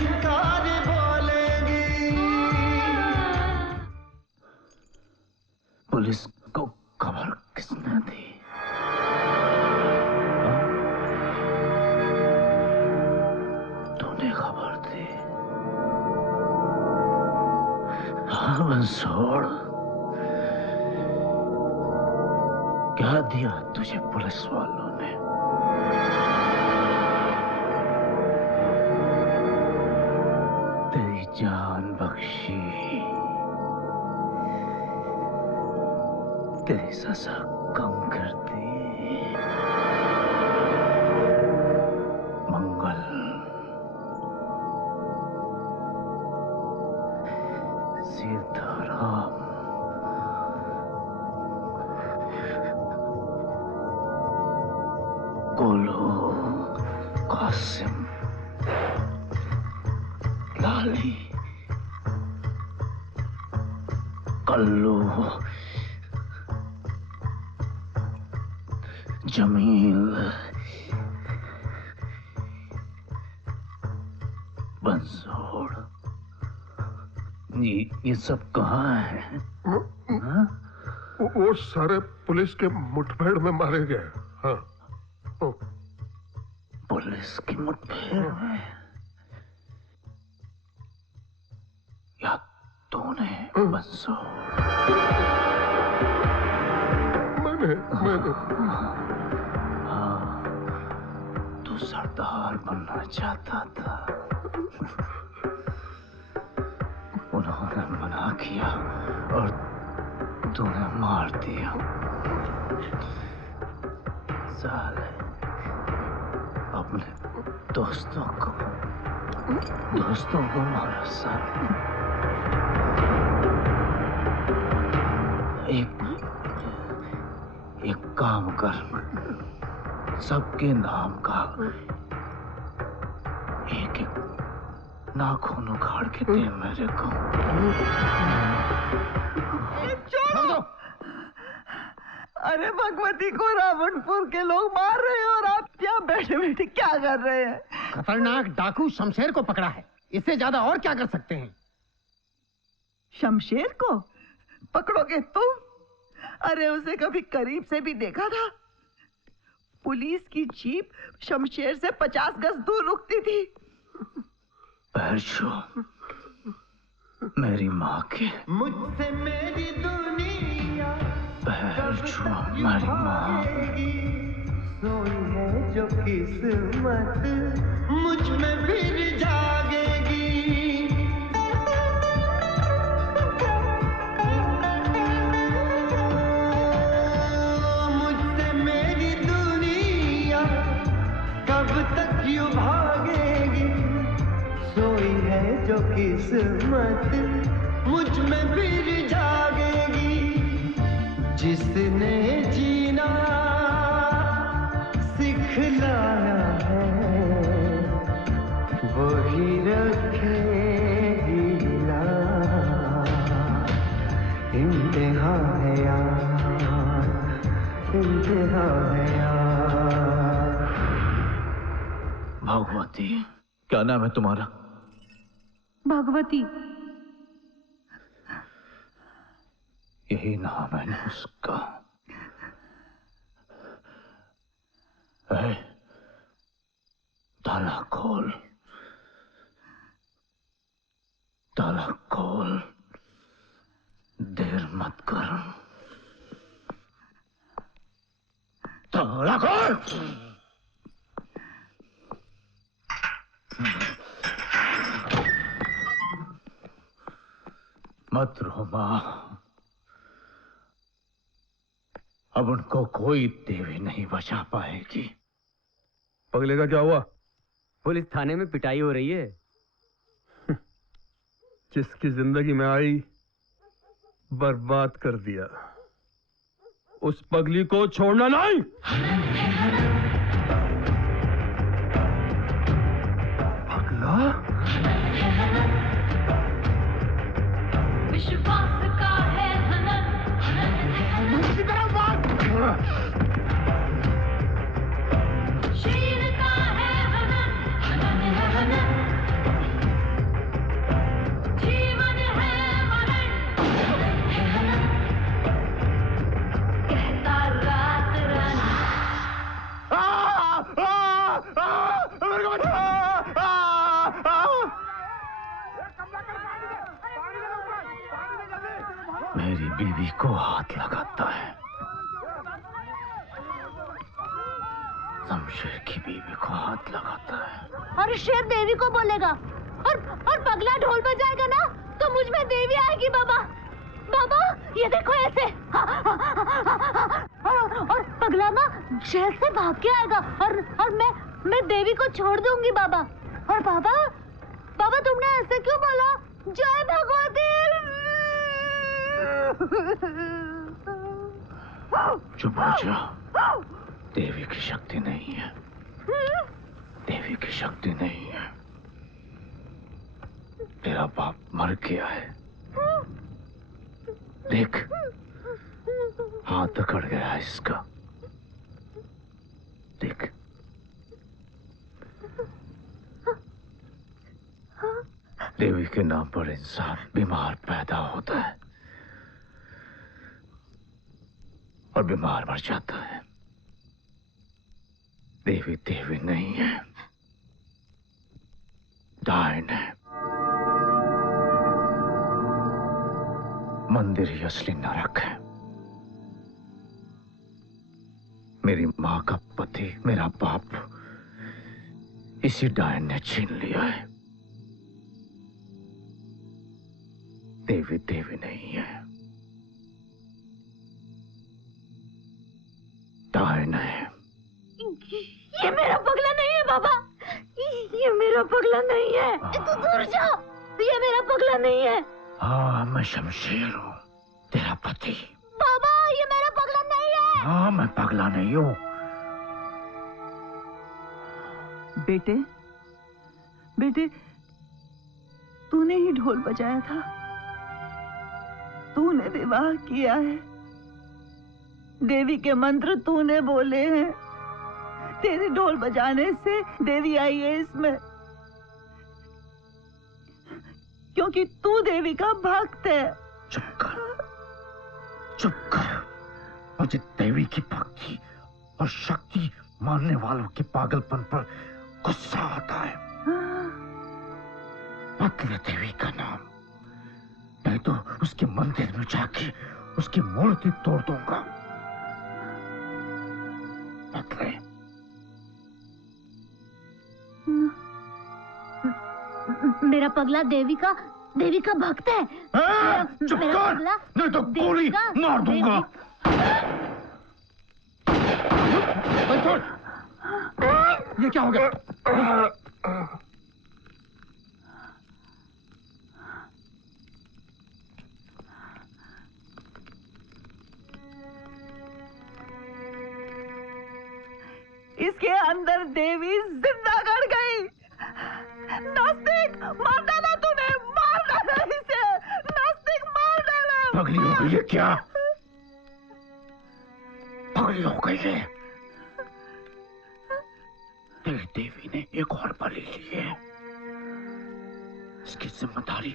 झनकार बोलेगी। पुलिस को खबर किसने दी? तूने खबर दी? हाँ बंसोड़, क्या दिया तुझे पुलिस वालों ने? तेरी जान बख्शी, तेरी सजा कम कर दी। मंगल, सीताराम, गोलू, कासिम, लाली, कल्लू, जमील, बंसोड़, ये सब कहाँ है? हाँ? वो सारे पुलिस के मुठभेड़ में मारे गए। हाँ। पुलिस की मुठभेड़ में? या तूने बंसोड़? मैंने हाँ, तू सरदार बनना चाहता था। उन्होंने मना किया और तूने मार दिया। साले, अपने दोस्तों को मारा साले। एक काम कर, सबके नाम का एक नाखून उखाड़ के दे मेरे को। अरे भगवती को रावणपुर के लोग मार रहे हैं और आप यहाँ बैठे बैठे क्या कर रहे हैं? खतरनाक डाकू शमशेर को पकड़ा है, इससे ज्यादा और क्या कर सकते हैं? शमशेर को पकड़ोगे तुम? अरे उसे कभी करीब से भी देखा था? पुलिस की जीप शमशेर से 50 गज दूर रुकती थी। पैर छू मेरी माँ के, मुझसे मेरी दुनिया पैर छू मेरी माँ। सोई है जो किस्मत मुझ में फिर जागेगी। मुझसे मेरी दुनिया कब तक यूं भागेगी। सोई है जो किस्मत मुझ में फिर जागेगी। जिसने जीना सिखलाया है वही रखेगी लाज। इंतहा है यार, इंतहा है यार। भगवती, क्या नाम है तुम्हारा? भगवती। यही नाम है ना उसका? ताला खोल, ताला खोल, देर मत कर। ताला खोल। मत रो मां, अब उनको कोई देवी नहीं बचा पाएगी। पगले का क्या हुआ? पुलिस थाने में पिटाई हो रही है। जिसकी जिंदगी में आई बर्बाद कर दिया, उस पगली को छोड़ना नहीं। पगला विश्वास का है हनन, दूसरी तरफ शीर का है हनन, हनन है हनन। मेरी बीवी को हाथ लगाता है, शमशेर की बीवी को हाथ लगाता है। और शेर देवी को बोलेगा और पगला ढोल बजाएगा ना तो मुझ में देवी आएगी बाबा। बाबा ये देखो ऐसे। और पगला ना शेर से भाग के आएगा और मैं देवी को छोड़ दूंगी बाबा। और बाबा तुमने ऐसे क्यों बोला? जय भगवती। चुप हो जाओ, देवी की शक्ति नहीं है, देवी की शक्ति नहीं है। तेरा बाप मर गया है, देख हाथ अकड़ गया है इसका, देख। देवी के नाम पर इंसान बीमार पैदा होता है और बीमार मर जाता है। देवी देवी नहीं है, डायन है। मंदिर ही असली नरक है। मेरी माँ का पति, मेरा बाप, इसी डायन ने छीन लिया है। देवी देवी नहीं है, डायन है। ये मेरा पगला नहीं है बाबा, ये मेरा पगला नहीं है। तू दूर जा, ये मेरा पगला नहीं है। हाँ, मैं शमशेर हूँ, तेरा पति। बाबा ये मेरा पगला नहीं है। हाँ, मैं पगला नहीं हूँ। बेटे तूने ही ढोल बजाया था, तूने विवाह किया है, देवी के मंत्र तूने बोले हैं, तेरे ढोल बजाने से देवी आई है इसमें, क्योंकि तू देवी का भक्त है। चुप कर। मुझे देवी की भक्ति और शक्ति मानने वालों के पागलपन पर गुस्सा आता है। मत ले देवी का नाम, नहीं तो उसके मंदिर में जाके उसकी मूर्ति तोड़ दूंगा। मत ले। मेरा पगला देवी का भक्त है। चुप कर, नहीं तो गोली मार दूंगा। ये क्या हो गया? इसके अंदर देवी जिंदा गड़ गई। नास्तिक, मार डाला तूने, मार डाला इसे। नास्तिक, मार डाला। पगली हो गई है क्या? पगली हो गई है। तेरी देवी ने एक और बलि ली है, इसकी जिम्मेदारी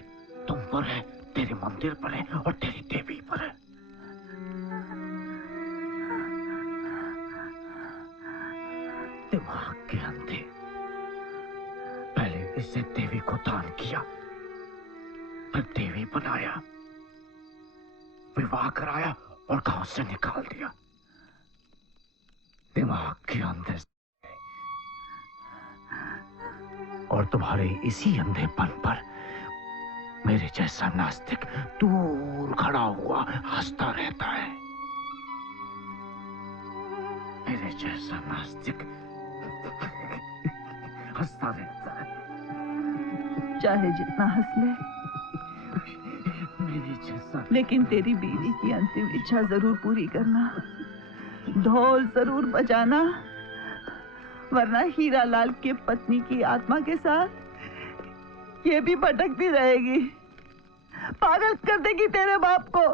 तुम पर है, तेरे मंदिर पर है और तेरी देवी पर है। दिमाग के अंधे, पहले इसे देवी को दान किया, फिर देवी बनाया, विवाह कराया और गांव से निकाल दिया। दिमाग के अंधे और तुम्हारे इसी अंधेपन पर मेरे जैसा नास्तिक दूर खड़ा हुआ हंसता रहता है। मेरे जैसा नास्तिक हंसता रहता है। चाहे जितना हंस ले, मेरे जैसा। लेकिन तेरी बीवी की अंतिम इच्छा जरूर पूरी करना, ढोल जरूर बजाना, वरना हीरा लाल के पत्नी की आत्मा के साथ ये भी भटकती रहेगी, पागल कर देगी तेरे बाप को।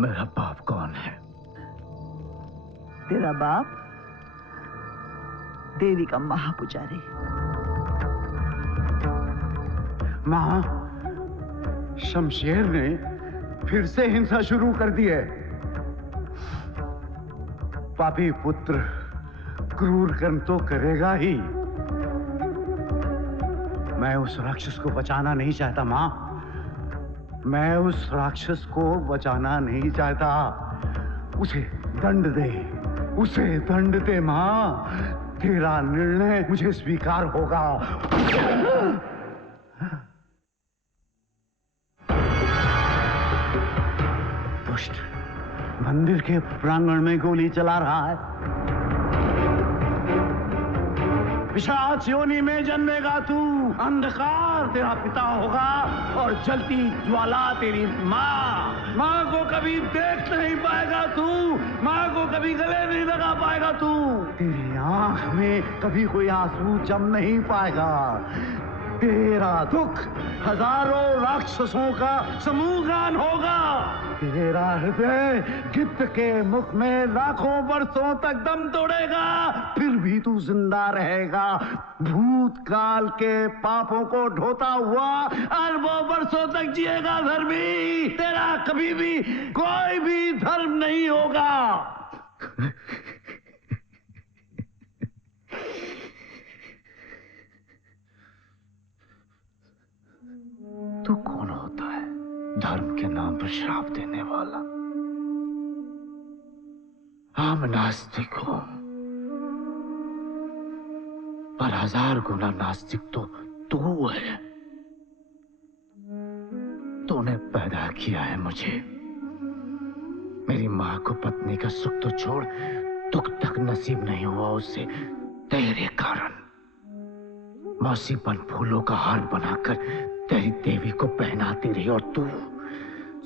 मेरा बाप कौन है? तेरा बाप देवी का महापुजारी। मां, शमशेर ने फिर से हिंसा शुरू कर दी है। पापी पुत्र क्रूर कर्म तो करेगा ही, मैं उस राक्षस को बचाना नहीं चाहता माँ। मैं उस राक्षस को बचाना नहीं चाहता। उसे दंड दे, उसे दंड दे माँ। तेरा निर्णय मुझे स्वीकार होगा। दुष्ट मंदिर के प्रांगण में गोली चला रहा है। पिशाच योनि में जन्मेगा तू। अंधकार तेरा पिता होगा और जलती ज्वाला तेरी माँ। माँ को कभी देख नहीं पाएगा तू। माँ को कभी गले नहीं लगा पाएगा तू। तेरी आंख में कभी कोई आंसू जम नहीं पाएगा। तेरा दुख हजारों राक्षसों का समूह गान होगा। तेरा हृदय गिद्ध के मुख में लाखों वर्षों तक दम तोड़ेगा, फिर भी तू जिंदा रहेगा। भूतकाल के पापों को ढोता हुआ अरबों वर्षों तक जिएगा धर्मी। तेरा कभी भी कोई भी धर्म नहीं होगा। तू कौन होता है धर्म के नाम पर श्राप देने वाला? हम नास्तिक हो, पर 1000 गुना नास्तिक तो तू है। तूने पैदा किया है मुझे। मेरी माँ को पत्नी का सुख तो छोड़, दुख तक नसीब नहीं हुआ उसे तेरे कारण। मौसीपन फूलों का हार बनाकर तेरी देवी को पहनाती रही और तू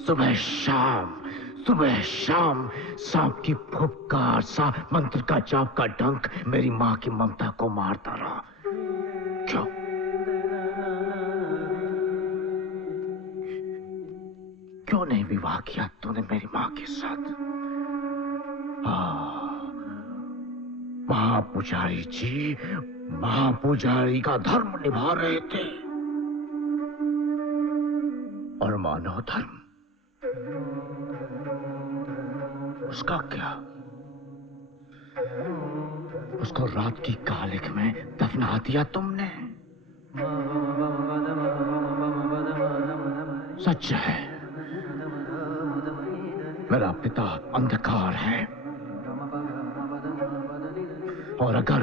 सुबह शाम सांप की फुफकार सा मंत्र का जाप का डंक मेरी माँ की ममता को मारता रहा। क्यों? क्यों नहीं विवाह किया तूने मेरी माँ के साथ? महापुजारी जी महापुजारी का धर्म निभा रहे थे। और मानव धर्म, उसका क्या? उसको रात की कालिक में दफना दिया तुमने। सच है, मेरा पिता अंधकार है, और अगर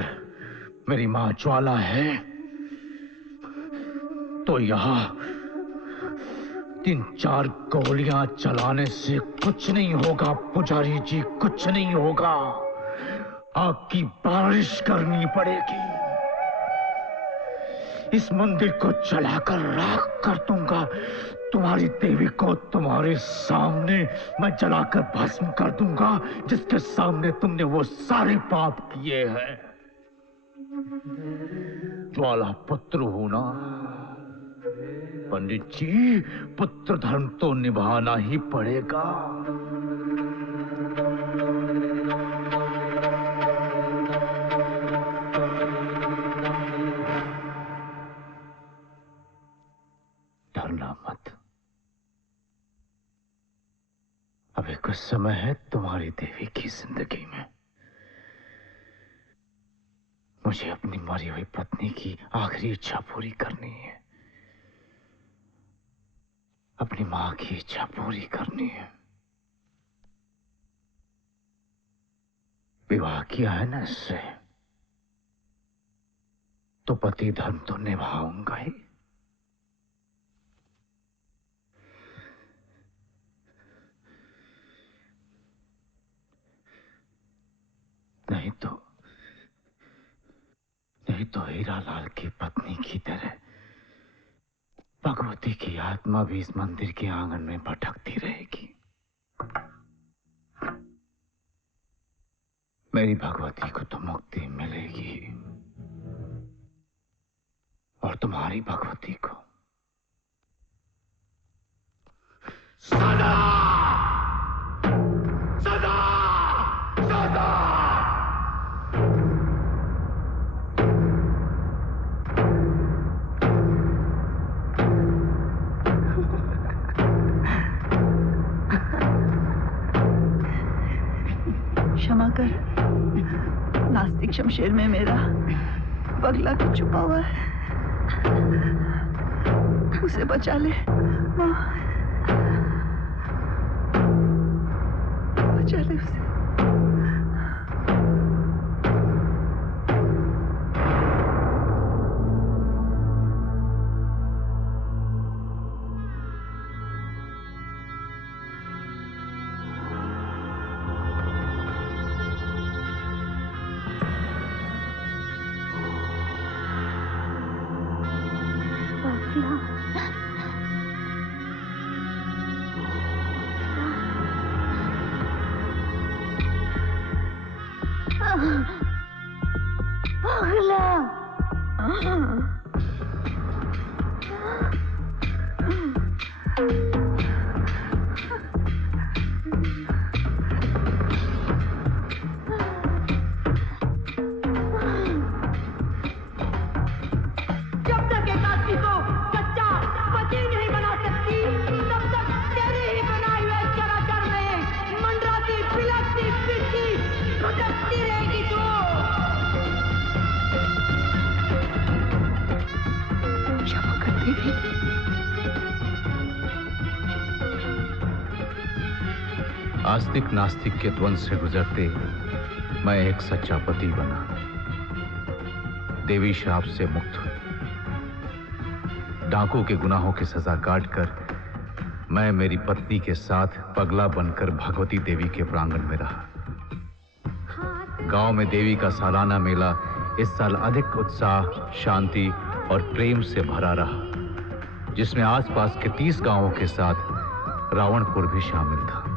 मेरी मां ज्वाला है तो यहां 3-4 गोलियां चलाने से कुछ नहीं होगा पुजारी जी, कुछ नहीं होगा। आग की बारिश करनी पड़ेगी। इस मंदिर को जलाकर राख कर दूंगा। तुम्हारी देवी को तुम्हारे सामने मैं जलाकर भस्म कर दूंगा, जिसके सामने तुमने वो सारे पाप किए हैं। ज्वाला पुत्र होना पंडित जी, पुत्र धर्म तो निभाना ही पड़ेगा। डरना मत। अभी कुछ समय है तुम्हारी देवी की जिंदगी में। मुझे अपनी मरी हुई पत्नी की आखिरी इच्छा पूरी करनी है। अपनी मां की इच्छा पूरी करनी है। विवाह किया है ना इससे, तो पति धर्म तो निभाऊंगा ही। नहीं तो हीरालाल की पत्नी की तरह भगवती की आत्मा भी इस मंदिर के आंगन में भटकती रहेगी। मेरी भगवती को तो मुक्ति मिलेगी, और तुम्हारी भगवती को सदा सदा सदा। क्षमा कर, नास्तिक शमशेर में मेरा पगला तो छुपा हुआ है। उसे बचा ले माँ, बचा ले उसे। आस्तिक नास्तिक के द्वंद से गुजरते मैं एक सच्चा पति बना, देवी श्राप से मुक्त हुई। डाकू के गुनाहों की सजा काटकर मैं मेरी पत्नी के साथ पगला बनकर भगवती देवी के प्रांगण में रहा। गांव में देवी का सालाना मेला इस साल अधिक उत्साह, शांति और प्रेम से भरा रहा, जिसमें आसपास के 30 गांवों के साथ रावणपुर भी शामिल था।